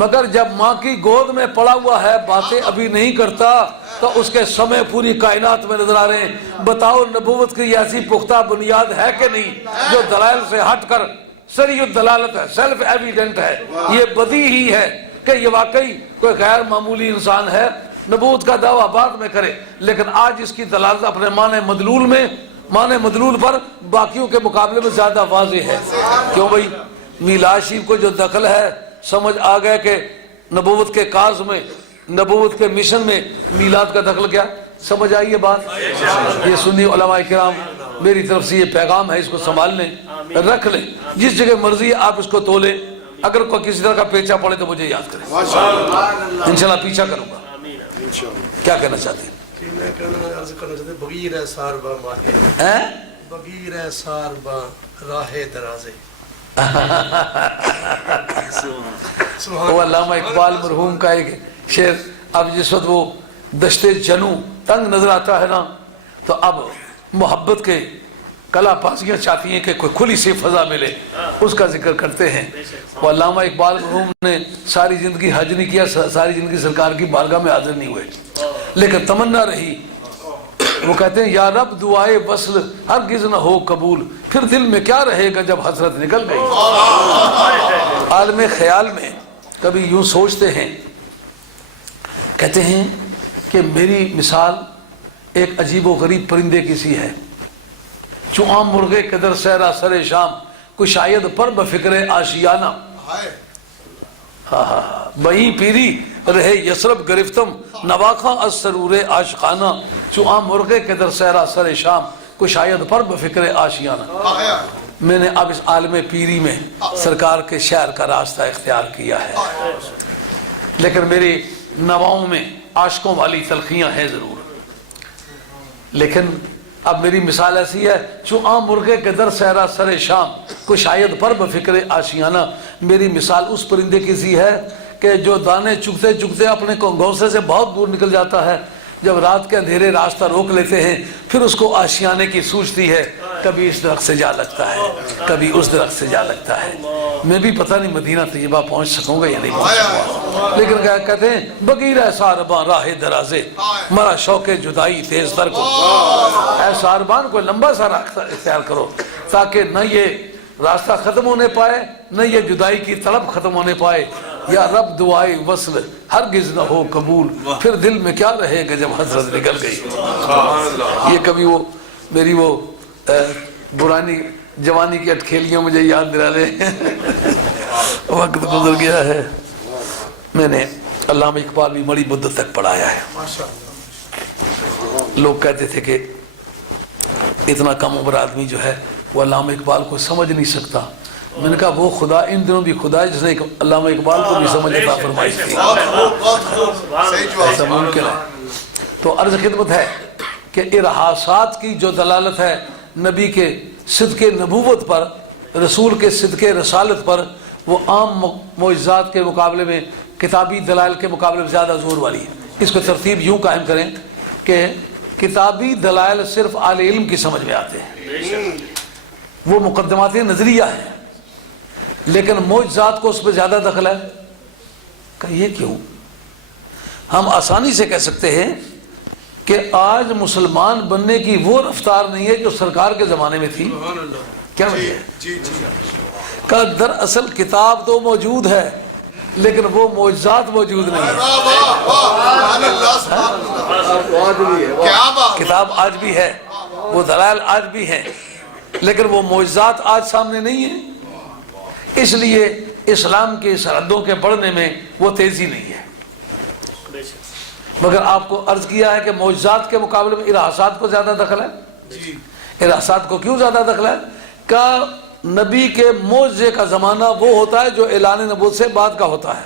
مگر جب ماں کی گود میں پڑا ہوا ہے باتیں ابھی نہیں کرتا تو اس کے سمے پوری کائنات میں نظر آ رہے ہیں۔ بتاؤ نبوت کی ایسی پختہ بنیاد ہے کہ نہیں جو دلائل سے ہٹ کر صریح الدلالت ہے، سیلف ایویڈنٹ ہے، یہ بدیہی ہی ہے کہ یہ واقعی کوئی غیر معمولی انسان ہے، نبوت کا دعویٰ بعد میں کرے، لیکن آج اس کی دلالت اپنے معنی مدلول پر باقیوں کے مقابلے میں زیادہ واضح ہے۔ کیوں بھائی؟ میلاد شریف کو جو دخل ہے سمجھ آ گیا کہ نبوت کے کاز میں، نبوت کے مشن میں میلاد کا دخل کیا؟ سمجھ آئی یہ بات؟ یہ سنی علماء کرام میری طرف سے یہ پیغام ہے، اس کو سنبھال لیں، رکھ لیں، جس جگہ مرضی آپ اس کو تولیں، اگر کوئی کسی طرح کا پیچھا پڑے تو مجھے یاد کریں، انشاءاللہ پیچھا کروں گا۔ کیا کہنا چاہتے ہیں؟ میں کہنا عرض کرنا چاہتے بغیر ہے ساربا ماہر، بغیر ہے ساربا راہ درازے۔ وہ علامہ اقبال مرحوم کا ایک شعر، اب جس وقت وہ دشت جنو تنگ نظر آتا ہے نا تو اب محبت کے کلا پاسیاں چاہتی ہیں کہ کوئی کھلی سی فضا ملے، اس کا ذکر کرتے ہیں۔ وہ علامہ اقبال مرحوم نے ساری زندگی حج نہیں کیا، ساری زندگی سرکار کی بارگاہ میں حاضر نہیں ہوئے، لیکن تمنا رہی، وہ کہتے ہیں یا رب دعائے وصل ہرگز نہ ہو قبول، پھر دل میں کیا رہے گا جب حسرت نکل گئی۔ عالم خیال میں کبھی یوں سوچتے ہیں، کہتے ہیں کہ میری مثال ایک عجیب و غریب پرندے کی سی ہے، جو عام مرغے کے در سہرا سر شام، کوئی شاید پر بفکر آشیانہ، بہی پیری رہے یسرب گرفتم نواخاں از سرور عاشقانہ، جو عام مرغے کے در سہرا سر شام، کوئی شاید پر بفکر آشیانہ۔ میں نے اب اس عالم پیری میں سرکار کے شعر کا راستہ اختیار کیا ہے، لیکن میری نواؤں میں عاشقوں والی تلخیاں ہیں ضرور، لیکن اب میری مثال ایسی ہے، جو عام مرغے کے در سہرا سر شام، کوئی شاید پر بفکر آشیانہ۔ میری مثال اس پرندے کی سی ہے کہ جو دانے چگتے چگتے اپنے گھونسلے سے بہت دور نکل جاتا ہے، جب رات کے اندھیرے راستہ روک لیتے ہیں پھر اس کو آشیانے کی سوچتی ہے، کبھی اس درخت سے جا لگتا ہے، کبھی اس درخت سے جا لگتا ہے۔ میں بھی پتہ نہیں مدینہ طیبہ پہنچ سکوں گا یا نہیں پہنچ سکوں گا، لیکن کیا کہتے ہیں بغیر ہے سارباں راہ درازے، مرا شوق جدائی تیز تر کو۔ اے ساربان کو لمبا سا راستہ اختیار کرو تاکہ نہ یہ راستہ ختم ہونے پائے، نہ یہ جدائی کی طلب ختم ہونے پائے۔ یا رب دعائے وصل ہرگز نہ ہو قبول، پھر دل میں کیا رہے گا جب حسرت نکل گئی۔ یہ کبھی وہ میری وہ پرانی جوانی کی اٹکھیلیاں مجھے یاد دلا لے، وقت گزر گیا ہے۔ میں نے علامہ اقبال بھی بڑی مدت تک پڑھایا ہے، لوگ کہتے تھے کہ اتنا کم عمر آدمی جو ہے وہ علامہ اقبال کو سمجھ نہیں سکتا. میں نے کہا وہ خدا ان دنوں بھی خدا ہے جس نے علامہ اقبال کو بھی سمجھ عطا فرمائی تھی. ایسا ممکن ہے. تو عرض خدمت ہے کہ ارحاسات کی جو دلالت ہے نبی کے صدق نبوت پر، رسول کے صدق رسالت پر، وہ عام معجزات کے مقابلے میں، کتابی دلائل کے مقابلے میں زیادہ زور والی ہے. اس کو ترتیب یوں قائم کریں کہ کتابی دلائل صرف اہل علم کی سمجھ میں آتے ہیں، وہ مقدمات نظریہ ہیں، لیکن معجزات کو اس پہ زیادہ دخل ہے. کہ یہ کیوں؟ ہم آسانی سے کہہ سکتے ہیں کہ آج مسلمان بننے کی وہ رفتار نہیں ہے جو سرکار کے زمانے میں تھی. کیا وجہ ہے؟ کہ دراصل کتاب تو موجود ہے لیکن وہ معجزات موجود نہیں ہیں. کتاب آج بھی ہے، وہ دلائل آج بھی ہیں، لیکن وہ معجزات آج سامنے نہیں ہیں. اس لیے اسلام کے سرحدوں کے بڑھنے میں وہ تیزی نہیں ہے. مگر آپ کو عرض کیا ہے کہ معجزات کے مقابلے میں ارحاسات کو زیادہ دخل ہے. ارحاسات کو کیوں زیادہ دخل ہے؟ کہ نبی کے معجزے کا زمانہ وہ ہوتا ہے جو اعلان نبوت سے بعد کا ہوتا ہے.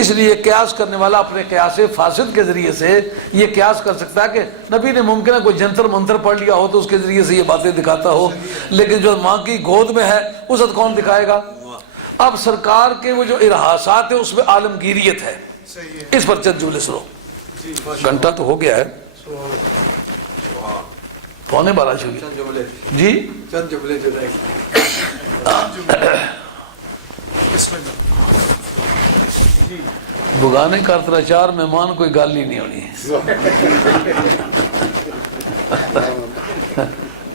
اس لیے قیاس کرنے والا اپنے قیاس فاسد کے ذریعے سے یہ قیاس کر سکتا ہے کہ نبی نے ممکن ہے کوئی جنتر منتر پڑھ لیا ہو تو اس کے ذریعے سے یہ باتیں دکھاتا ہو، لیکن جو ماں کی گود میں ہے اس وقت کون دکھائے گا؟ اب سرکار کے وہ جو ارحاسات ہیں اس میں عالمگیریت ہے. اس پر چند جملے سنو. گھنٹہ تو ہو گیا ہے، 11:15 چلی. جی چند جملے جو رہے. بگانے کا اتراچار مہمان کوئی گال ہی نہیں ہونی ہے.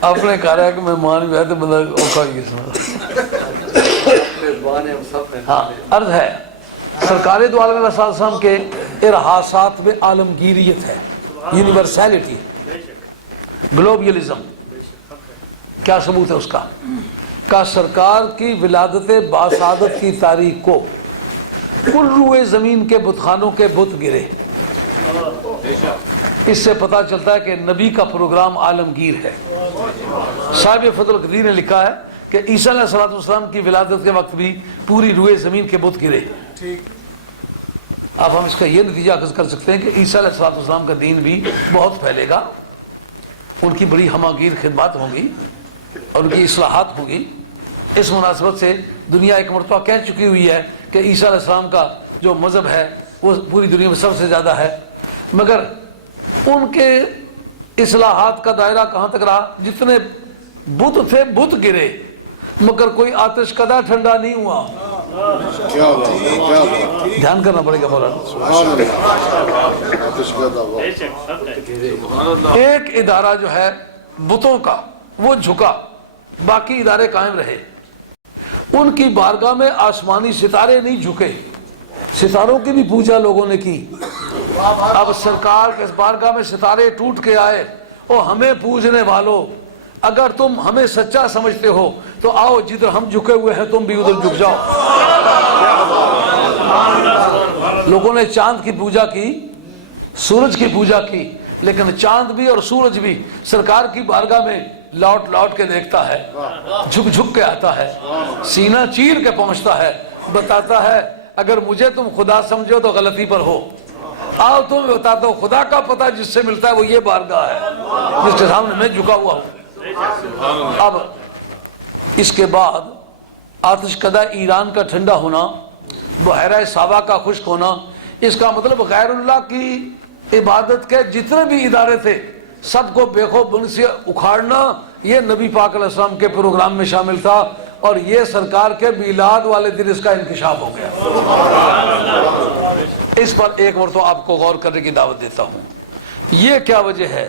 اپنے کہہ رہا ہے کہ مہمان بھی ہے تو بندہ اوکھا ہی سنا. ہاں عرض ہے سرکار دو عالم علیہ السلام کے ارحاسات میں عالمگیریت ہے، یونیورسیلٹی، گلوبلزم. کیا ثبوت ہے اس کا؟ کہ سرکار کی ولادت باسعادت کی تاریخ کو کل روئے زمین کے بت خانوں کے بت گرے. اس سے پتہ چلتا ہے کہ نبی کا پروگرام عالمگیر ہے. صاحب فضل القدیر نے لکھا ہے کہ عیسیٰ علیہ السلام کی ولادت کے وقت بھی پوری روئے زمین کے بت گرے. اب ہم اس کا یہ نتیجہ اخذ کر سکتے ہیں کہ عیسیٰ علیہ السلام کا دین بھی بہت پھیلے گا، ان کی بڑی ہماگیر خدمات ہوں گی اور ان کی اصلاحات ہوں گی. اس مناسبت سے دنیا ایک مرتبہ کہہ چکی ہوئی ہے کہ عیسیٰ علیہ السلام کا جو مذہب ہے وہ پوری دنیا میں سب سے زیادہ ہے، مگر ان کے اصلاحات کا دائرہ کہاں تک رہا؟ جتنے بت تھے بت گرے مگر کوئی آتش کدہ ٹھنڈا نہیں ہوا. دھیان کرنا پڑے گا مولانا. ایک ادارہ جو ہے بتوں کا وہ جھکا، باقی ادارے قائم رہے. ان کی بارگاہ میں آسمانی ستارے نہیں جھکے، ستاروں کی بھی پوجا لوگوں نے کی. اب سرکار کے بارگاہ میں ستارے ٹوٹ کے آئے، او ہمیں پوجنے والوں، اگر تم ہمیں سچا سمجھتے ہو تو آؤ جدھر ہم جھکے ہوئے ہیں تم بھی ادھر جھک جاؤ. لوگوں نے چاند کی پوجا کی، سورج کی پوجا کی، لیکن چاند بھی اور سورج بھی سرکار کی بارگاہ میں لوٹ لوٹ کے دیکھتا ہے، جھک جھک کے آتا ہے، سینہ چیر کے پہنچتا ہے، بتاتا ہے اگر مجھے تم خدا سمجھو تو غلطی پر ہو. آؤ تم بتاتا ہوں خدا کا پتہ جس سے ملتا ہے وہ یہ بارگاہ ہے جس کے سامنے میں جھکا ہوا ہوں. اب اس کے بعد آتش کدہ ایران کا ٹھنڈا ہونا، بحیرہ صابا کا خشک ہونا، اس کا مطلب غیر اللہ کی عبادت کے جتنے بھی ادارے تھے سب کو بیخو بن سے اکھاڑنا یہ نبی پاک علیہ السلام کے پروگرام میں شامل تھا، اور یہ سرکار کے میلاد والے دن اس کا انکشاف ہو گیا. اس پر ایک مرتبہ آپ کو غور کرنے کی دعوت دیتا ہوں. یہ کیا وجہ ہے؟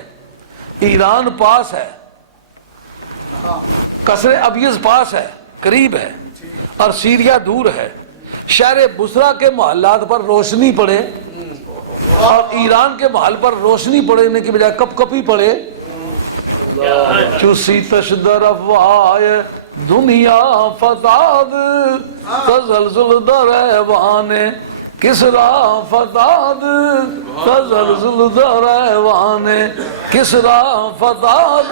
ایران پاس ہے، قصر ابیض پاس ہے، قریب ہے، اور سیریا دور ہے. شہر بصرہ کے محلات پر روشنی پڑے اور ایران کے محل پر روشنی پڑنے کی بجائے کپ کپی پڑے. چوسی تشدر افواہ دنیا فتاد تزلزل در ایوان کسرا فتاد تزلزل در ایوان کسرا فتاد.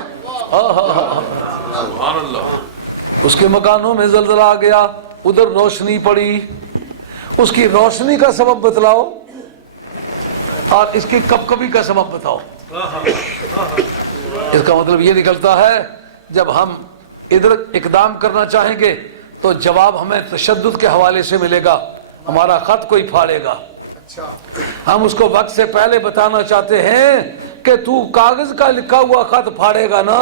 سبحان اللہ. اس کے مکانوں میں زلزلہ آ گیا, ادھر روشنی پڑی, اس کی روشنی کا سبب بتلاؤ اور اس کی کب کبھی کا سبب بتاؤ. اس کا مطلب یہ نکلتا ہے جب ہم ادھر اقدام کرنا چاہیں گے تو جواب ہمیں تشدد کے حوالے سے ملے گا, ہمارا خط کوئی پھاڑے گا. ہم اس کو وقت سے پہلے بتانا چاہتے ہیں کہ تو کاغذ کا لکھا ہوا خط پھاڑے گا نا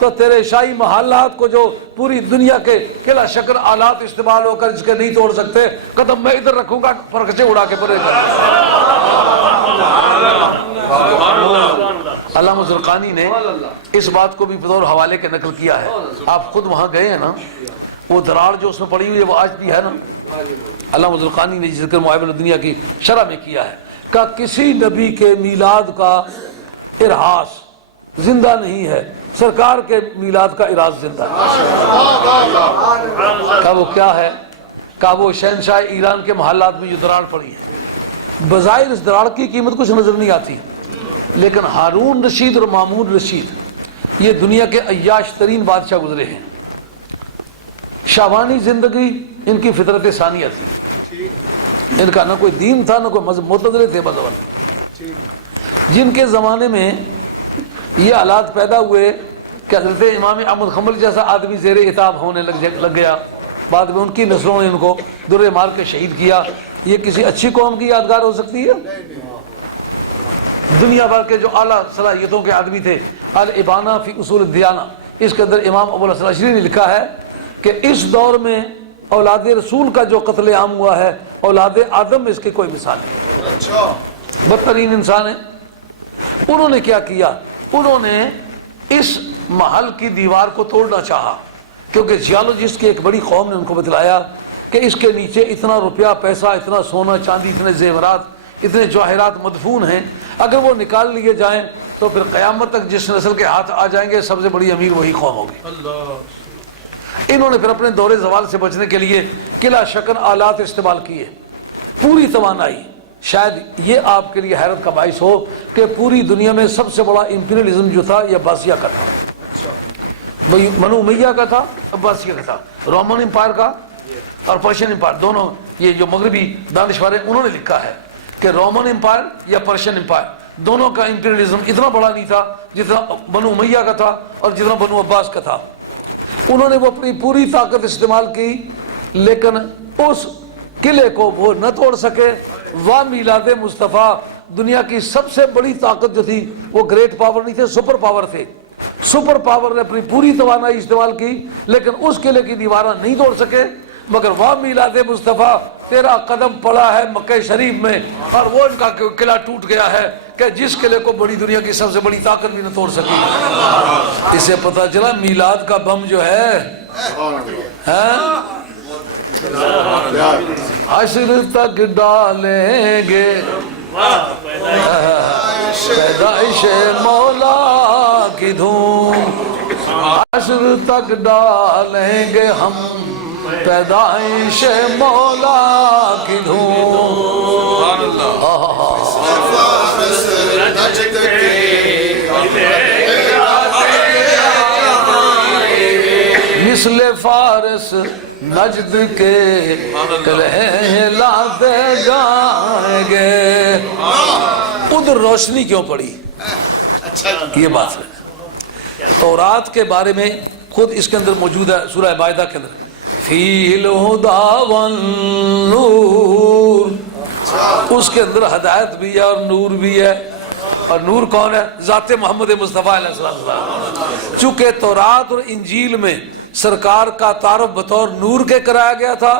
تو تیرے شاہی محلات کو جو پوری دنیا کے قلعہ شکر آلات استعمال ہو کر اس کے نہیں توڑ سکتے, قدم میں ادھر رکھوں گا پرکچے اڑا کے پرے کر. علامہ زرقانی نے اس بات کو بھی بطور حوالے کے نقل کیا ہے. آپ خود وہاں گئے ہیں نا, وہ دراڑ جو اس میں پڑی ہوئی ہے وہ آج بھی ہے نا. علامہ زرقانی نے ذکر معائب الدنیا کی شرح میں کیا ہے کہ کسی نبی کے میلاد کا ارہاس زندہ نہیں ہے, سرکار کے میلاد کا ارہاس زندہ ہے. کہ وہ کیا ہے, کہ وہ شہنشاہ ایران کے محلات میں جو دراڑ پڑی ہے. بظاہر اس دراڑ کی قیمت کچھ نظر نہیں آتی, لیکن ہارون رشید اور مامون رشید یہ دنیا کے عیاش ترین بادشاہ گزرے ہیں. شاہوانی زندگی ان کی فطرت ثانیہ تھی, ان کا نہ کوئی دین تھا نہ کوئی مذہب, معتدلے تھے مذہباً. جن کے زمانے میں یہ حالات پیدا ہوئے کہ حضرت امام احمد حنبل جیسا آدمی زیر عتاب ہونے لگ گیا, بعد میں ان کی نسلوں نے ان کو درے مار کے شہید کیا. یہ کسی اچھی قوم کی یادگار ہو سکتی ہے؟ دنیا بھر کے جو اعلیٰ صلاحیتوں کے آدمی تھے, الابانہ فی اصول الدیانہ, اس کے اندر امام ابو الحسن اشعری نے لکھا ہے کہ اس دور میں اولاد رسول کا جو قتل عام ہوا ہے, اولاد آدم میں اس کی کوئی مثال نہیں. بدترین انسان ہے. انہوں نے کیا کیا, انہوں نے اس محل کی دیوار کو توڑنا چاہا, کیونکہ جیولوجسٹ کی ایک بڑی قوم نے ان کو بتلایا کہ اس کے نیچے اتنا روپیہ پیسہ, اتنا سونا چاندی, اتنے زیورات, اتنے جواہرات مدفون ہیں, اگر وہ نکال لیے جائیں تو پھر قیامت تک جس نسل کے ہاتھ آ جائیں گے سب سے بڑی امیر وہی قوم ہوگی. انہوں نے پھر اپنے دور زوال سے بچنے کے لیے قلعہ شکن آلات استعمال کیے, پوری توانائی. شاید یہ آپ کے لیے حیرت کا باعث ہو کہ پوری دنیا میں سب سے بڑا امپیریلزم جو تھا یہ عباسیہ کا تھا, بنو امیہ کا تھا, عباسیہ کا تھا. رومن امپائر کا اور پرشین امپائر دونوں, یہ جو مغربی دانشور ہیں انہوں نے لکھا ہے کہ رومن امپائر یا پرشین امپائر دونوں کا امپیریلزم اتنا بڑا نہیں تھا جتنا بنو امیہ کا تھا اور جتنا بنو عباس کا تھا. انہوں نے وہ اپنی پوری طاقت استعمال کی, لیکن اس قلعے کو وہ نہ توڑ سکے. وہ میلاد مصطفیٰ دنیا کی سب سے بڑی طاقت جو تھی وہ گریٹ پاور نہیں تھے, سپر پاور تھے. سپر پاور نے اپنی پوری توانائی استعمال کی لیکن اس قلعے کی دیواریں نہیں توڑ سکے. مگر وہ میلاد مصطفیٰ 13 قدم پڑا ہے مکہ شریف میں اور وہ ان کا قلعہ ٹوٹ گیا ہے کہ جس قلعے کو بڑی دنیا کی سب سے بڑی طاقت بھی نہ توڑ سکی. اسے پتا چلا میلاد کا بم جو ہے حشر تک ڈالیں گے پیدائش مولا کی دھوم, حشر تک ڈالیں گے ہم پیدائش مولا کی دھوم. مثل فارس نجد کے قلعے لاتے جائیں گے. ادھر روشنی کیوں پڑی, یہ بات ہے. تورات کے بارے میں خود اس کے اندر موجود ہے سورہ مائدہ کے اندر, فی الہدی والنور, اس کے اندر ہدایت بھی ہے اور نور بھی ہے. اور نور کون ہے؟ ذات محمد مصطفیٰ علیہ السلام. چونکہ تورات اور انجیل میں سرکار کا تعارف بطور نور کے کرایا گیا تھا,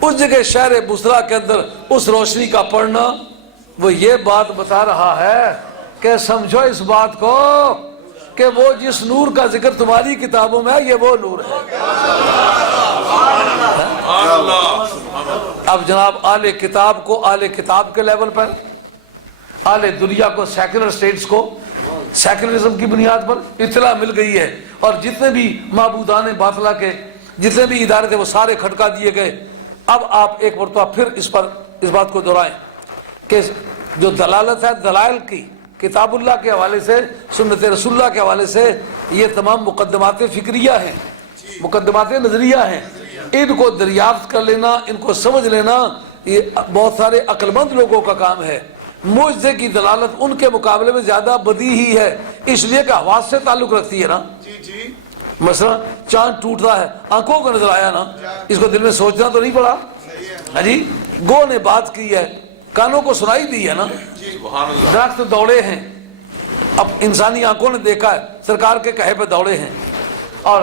اس جگہ شہر بصرہ کے اندر اس روشنی کا پڑھنا وہ یہ بات بتا رہا ہے کہ سمجھو اس بات کو کہ وہ جس نور کا ذکر تمہاری کتابوں میں ہے یہ وہ نور ہے. اب جناب اہل کتاب کو اہل کتاب کے لیول پر, اہل دنیا کو سیکولر سٹیٹس کو سیکولرزم کی بنیاد پر اطلاع مل گئی ہے, اور جتنے بھی معبودان باطلہ کے جتنے بھی ادارے تھے وہ سارے کھٹکا دیے گئے. اب آپ ایک مرتبہ پھر اس بات کو دہرائیں کہ جو دلالت ہے دلائل کی کتاب اللہ کے حوالے سے, سنت رسول اللہ کے حوالے سے, یہ تمام مقدمات فکریہ ہیں، مقدمات نظریہ ہیں، ان کو دریافت کر لینا، ان کو سمجھ لینا یہ بہت سارے عقل مند لوگوں کا کام ہے۔ معجزے کی دلالت ان کے مقابلے میں زیادہ بدیہی ہے، اس لیے کہ حواس سے تعلق رکھتی ہے نا۔ مثلا چاند ٹوٹتا ہے، آنکھوں کو نظر آیا نا، اس کو دل میں سوچنا تو نہیں پڑا، ہاں جی، گو نے بات کی ہے، کانوں کو سنائی دی ہے نا، درخت دوڑے ہیں، اب انسانی آنکھوں نے دیکھا ہے، سرکار کے کہے پہ دوڑے ہیں، اور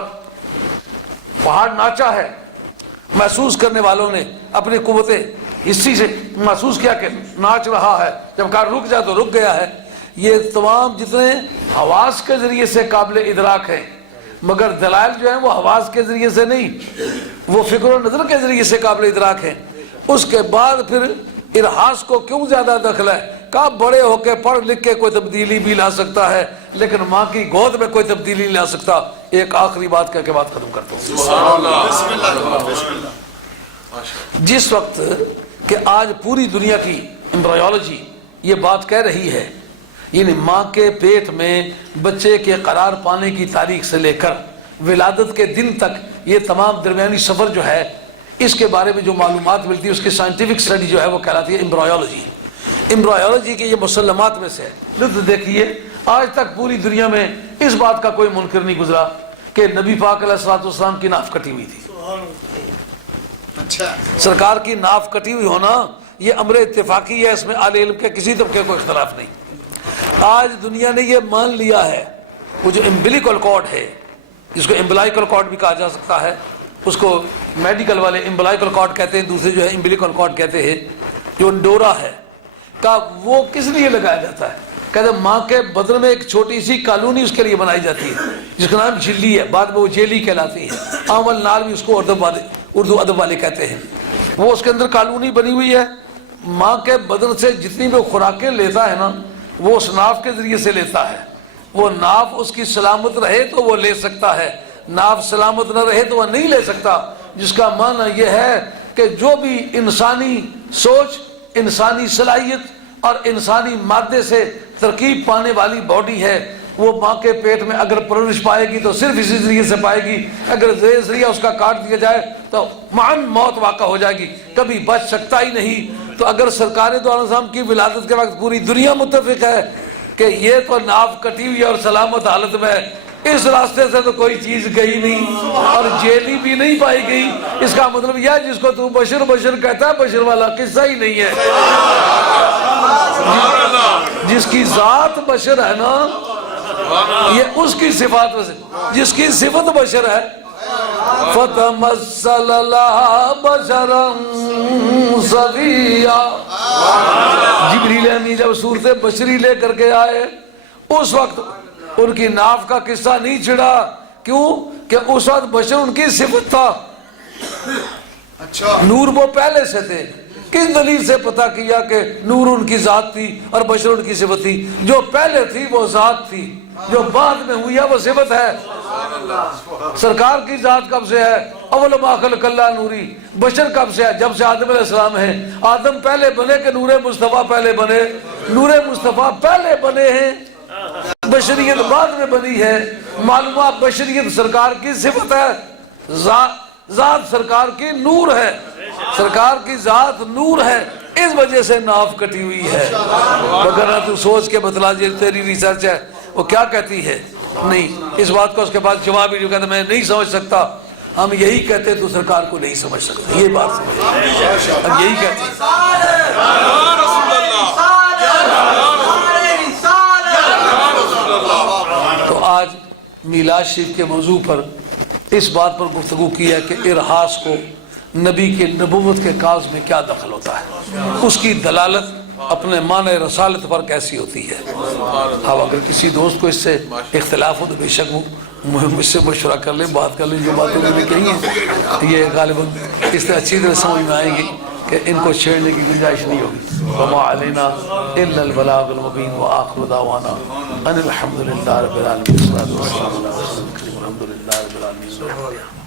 پہاڑ ناچا ہے، محسوس کرنے والوں نے اپنی قوت حسی سے محسوس کیا کہ ناچ رہا ہے، جب کہا رک جا تو رک گیا ہے۔ یہ تمام جتنے حواس کے ذریعے سے قابل ادراک ہیں، مگر دلائل جو ہیں وہ حواس کے ذریعے سے نہیں، وہ فکر و نظر کے ذریعے سے قابل ادراک ہیں۔ اس کے بعد پھر ارحاس کو کیوں زیادہ دخل ہے؟ کہا بڑے ہو کے پڑھ لکھ کے کوئی تبدیلی بھی لا سکتا ہے، لیکن ماں کی گود میں کوئی تبدیلی نہیں لا سکتا۔ ایک آخری بات کہہ کے بات ختم کرتا ہوں۔ جس وقت کہ آج پوری دنیا کی ایمبرایولوجی یہ بات کہہ رہی ہے، یعنی ماں کے پیٹ میں بچے کے قرار پانے کی تاریخ سے لے کر ولادت کے دن تک یہ تمام درمیانی سفر جو ہے، اس کے بارے میں جو معلومات ملتی ہے اس کی سائنٹیفک اسٹڈی جو ہے وہ کہلاتی ہے ایمبرایولوجی۔ ایمبرایولوجی کے یہ مسلمات میں سے لطف دیکھیے، آج تک پوری دنیا میں اس بات کا کوئی منکر نہیں گزرا کہ نبی پاک علیہ الصلوۃ والسلام کی ناف کٹی ہوئی تھی۔ سرکار کی ناف کٹی ہوئی ہونا یہ امر اتفاقی ہے، اس میں اہل علم کے کسی طبقے کو اختلاف نہیں۔ آج دنیا نے یہ مان لیا ہے، وہ جو امبلیکل کارڈ ہے، جس کو امبلائکل کارڈ بھی کہا جا سکتا ہے، اس کو میڈیکل والے امبلائکل کارڈ کہتے ہیں، دوسرے جو ہے امبلیکل کارڈ کہتے ہیں، جو ڈورا ہے کا وہ کس لیے لگایا جاتا ہے؟ کہتے ہیں ماں کے بدن میں ایک چھوٹی سی کالونی اس کے لیے بنائی جاتی ہے، جس کا نام جھلی ہے، بعد میں وہ جیلی کہلاتی ہے، آمل نال بھی اس کو اردو ادب والے کہتے ہیں۔ وہ اس کے اندر کالونی بنی ہوئی ہے، ماں کے بدن سے جتنی بھی خوراکیں لیتا ہے نا وہ اس ناف کے ذریعے سے لیتا ہے۔ وہ ناف اس کی سلامت رہے تو وہ لے سکتا ہے، ناف سلامت نہ رہے تو وہ نہیں لے سکتا، جس کا معنی یہ ہے کہ جو بھی انسانی سوچ، انسانی صلاحیت اور انسانی مادے سے ترکیب پانے والی باڈی ہے، وہ ماں کے پیٹ میں اگر پرورش پائے گی تو صرف اسی ذریعے سے پائے گی، اگر ذریعہ اس کا کاٹ دیا جائے تو معاً موت واقع ہو جائے گی، کبھی بچ سکتا ہی نہیں۔ تو اگر سرکار دو عالم صاحب کی ولادت کے وقت پوری دنیا متفق ہے کہ یہ تو ناف کٹی ہوئی اور سلامت حالت میں، اس راستے سے تو کوئی چیز گئی نہیں اور جیلی بھی نہیں پائی گئی، اس کا مطلب یہ ہے جس کو تو بشر بشر کہتا ہے بشر والا قصہ ہی نہیں ہے۔ جس کی ذات بشر ہے نا، یہ اس کی صفات میں سے جس کی صفت بشر ہے، فَتَمَثَّلَ لَهَا بَشَرًا سَوِيًّا۔ جبریل امین جب صورت بشری لے کر کے آئے، اس وقت ان کی ناف کا قصہ نہیں چھڑا، کیوں کہ اس وقت بشر ان کی صفت تھا، نور وہ پہلے سے تھے۔ کس دلیل سے پتہ کیا کہ نور ان کی ذات تھی اور بشر ان کی صفت تھی؟ جو پہلے تھی وہ ذات تھی، جو بعد میں ہوئی ہے وہ صفت ہے۔ سرکار کی ذات کب سے ہے؟ اول ما خلق اللہ نوری۔ بشر کب سے ہے؟ جب سے آدم علیہ السلام ہیں۔ آدم پہلے بنے کہ نور مصطفیٰ پہلے بنے؟ نور مصطفیٰ پہلے بنے ہیں، بشریت بعد میں بنی ہے۔ معلومہ بشریت سرکار کی صفت ہے، ذات سرکار کی نور ہے، سرکار کی ذات نور ہے، اس وجہ سے ناف کٹی ہوئی ہے۔ مگر تو سوچ کے بتلا جی تیری ریسرچ ہے، وہ کیا کہتی ہے؟ نہیں، اس بات کا اس کے بعد جواب ہی جو کہتا میں نہیں سمجھ سکتا، ہم یہی کہتے تو سرکار کو نہیں سمجھ سکتے، یہ بات سمجھ، ہم یہی کہتے ہیں۔ تو آج میلاد شریف کے موضوع پر اس بات پر گفتگو کی ہے کہ ارحاس کو نبی کے نبوت کے کاز میں کیا دخل ہوتا ہے، اس کی دلالت اپنے معنی رسالت پر کیسی ہوتی ہے۔ اب اگر کسی دوست کو اس سے اختلاف ہو تو بے شک وہ مجھ سے مشورہ کر لیں، بات کر لیں، جو باتیں میں نے کہی ہیں یہ غالباً اس طرح اچھی طرح سمجھ میں آئیں گی کہ ان کو چھیڑنے کی گنجائش نہیں ہوگی۔ وما علینا الا البلاغ المبین وآخر دعوانا ان الحمد للہ رب العالمین۔ الحمد للہ رب العالمین۔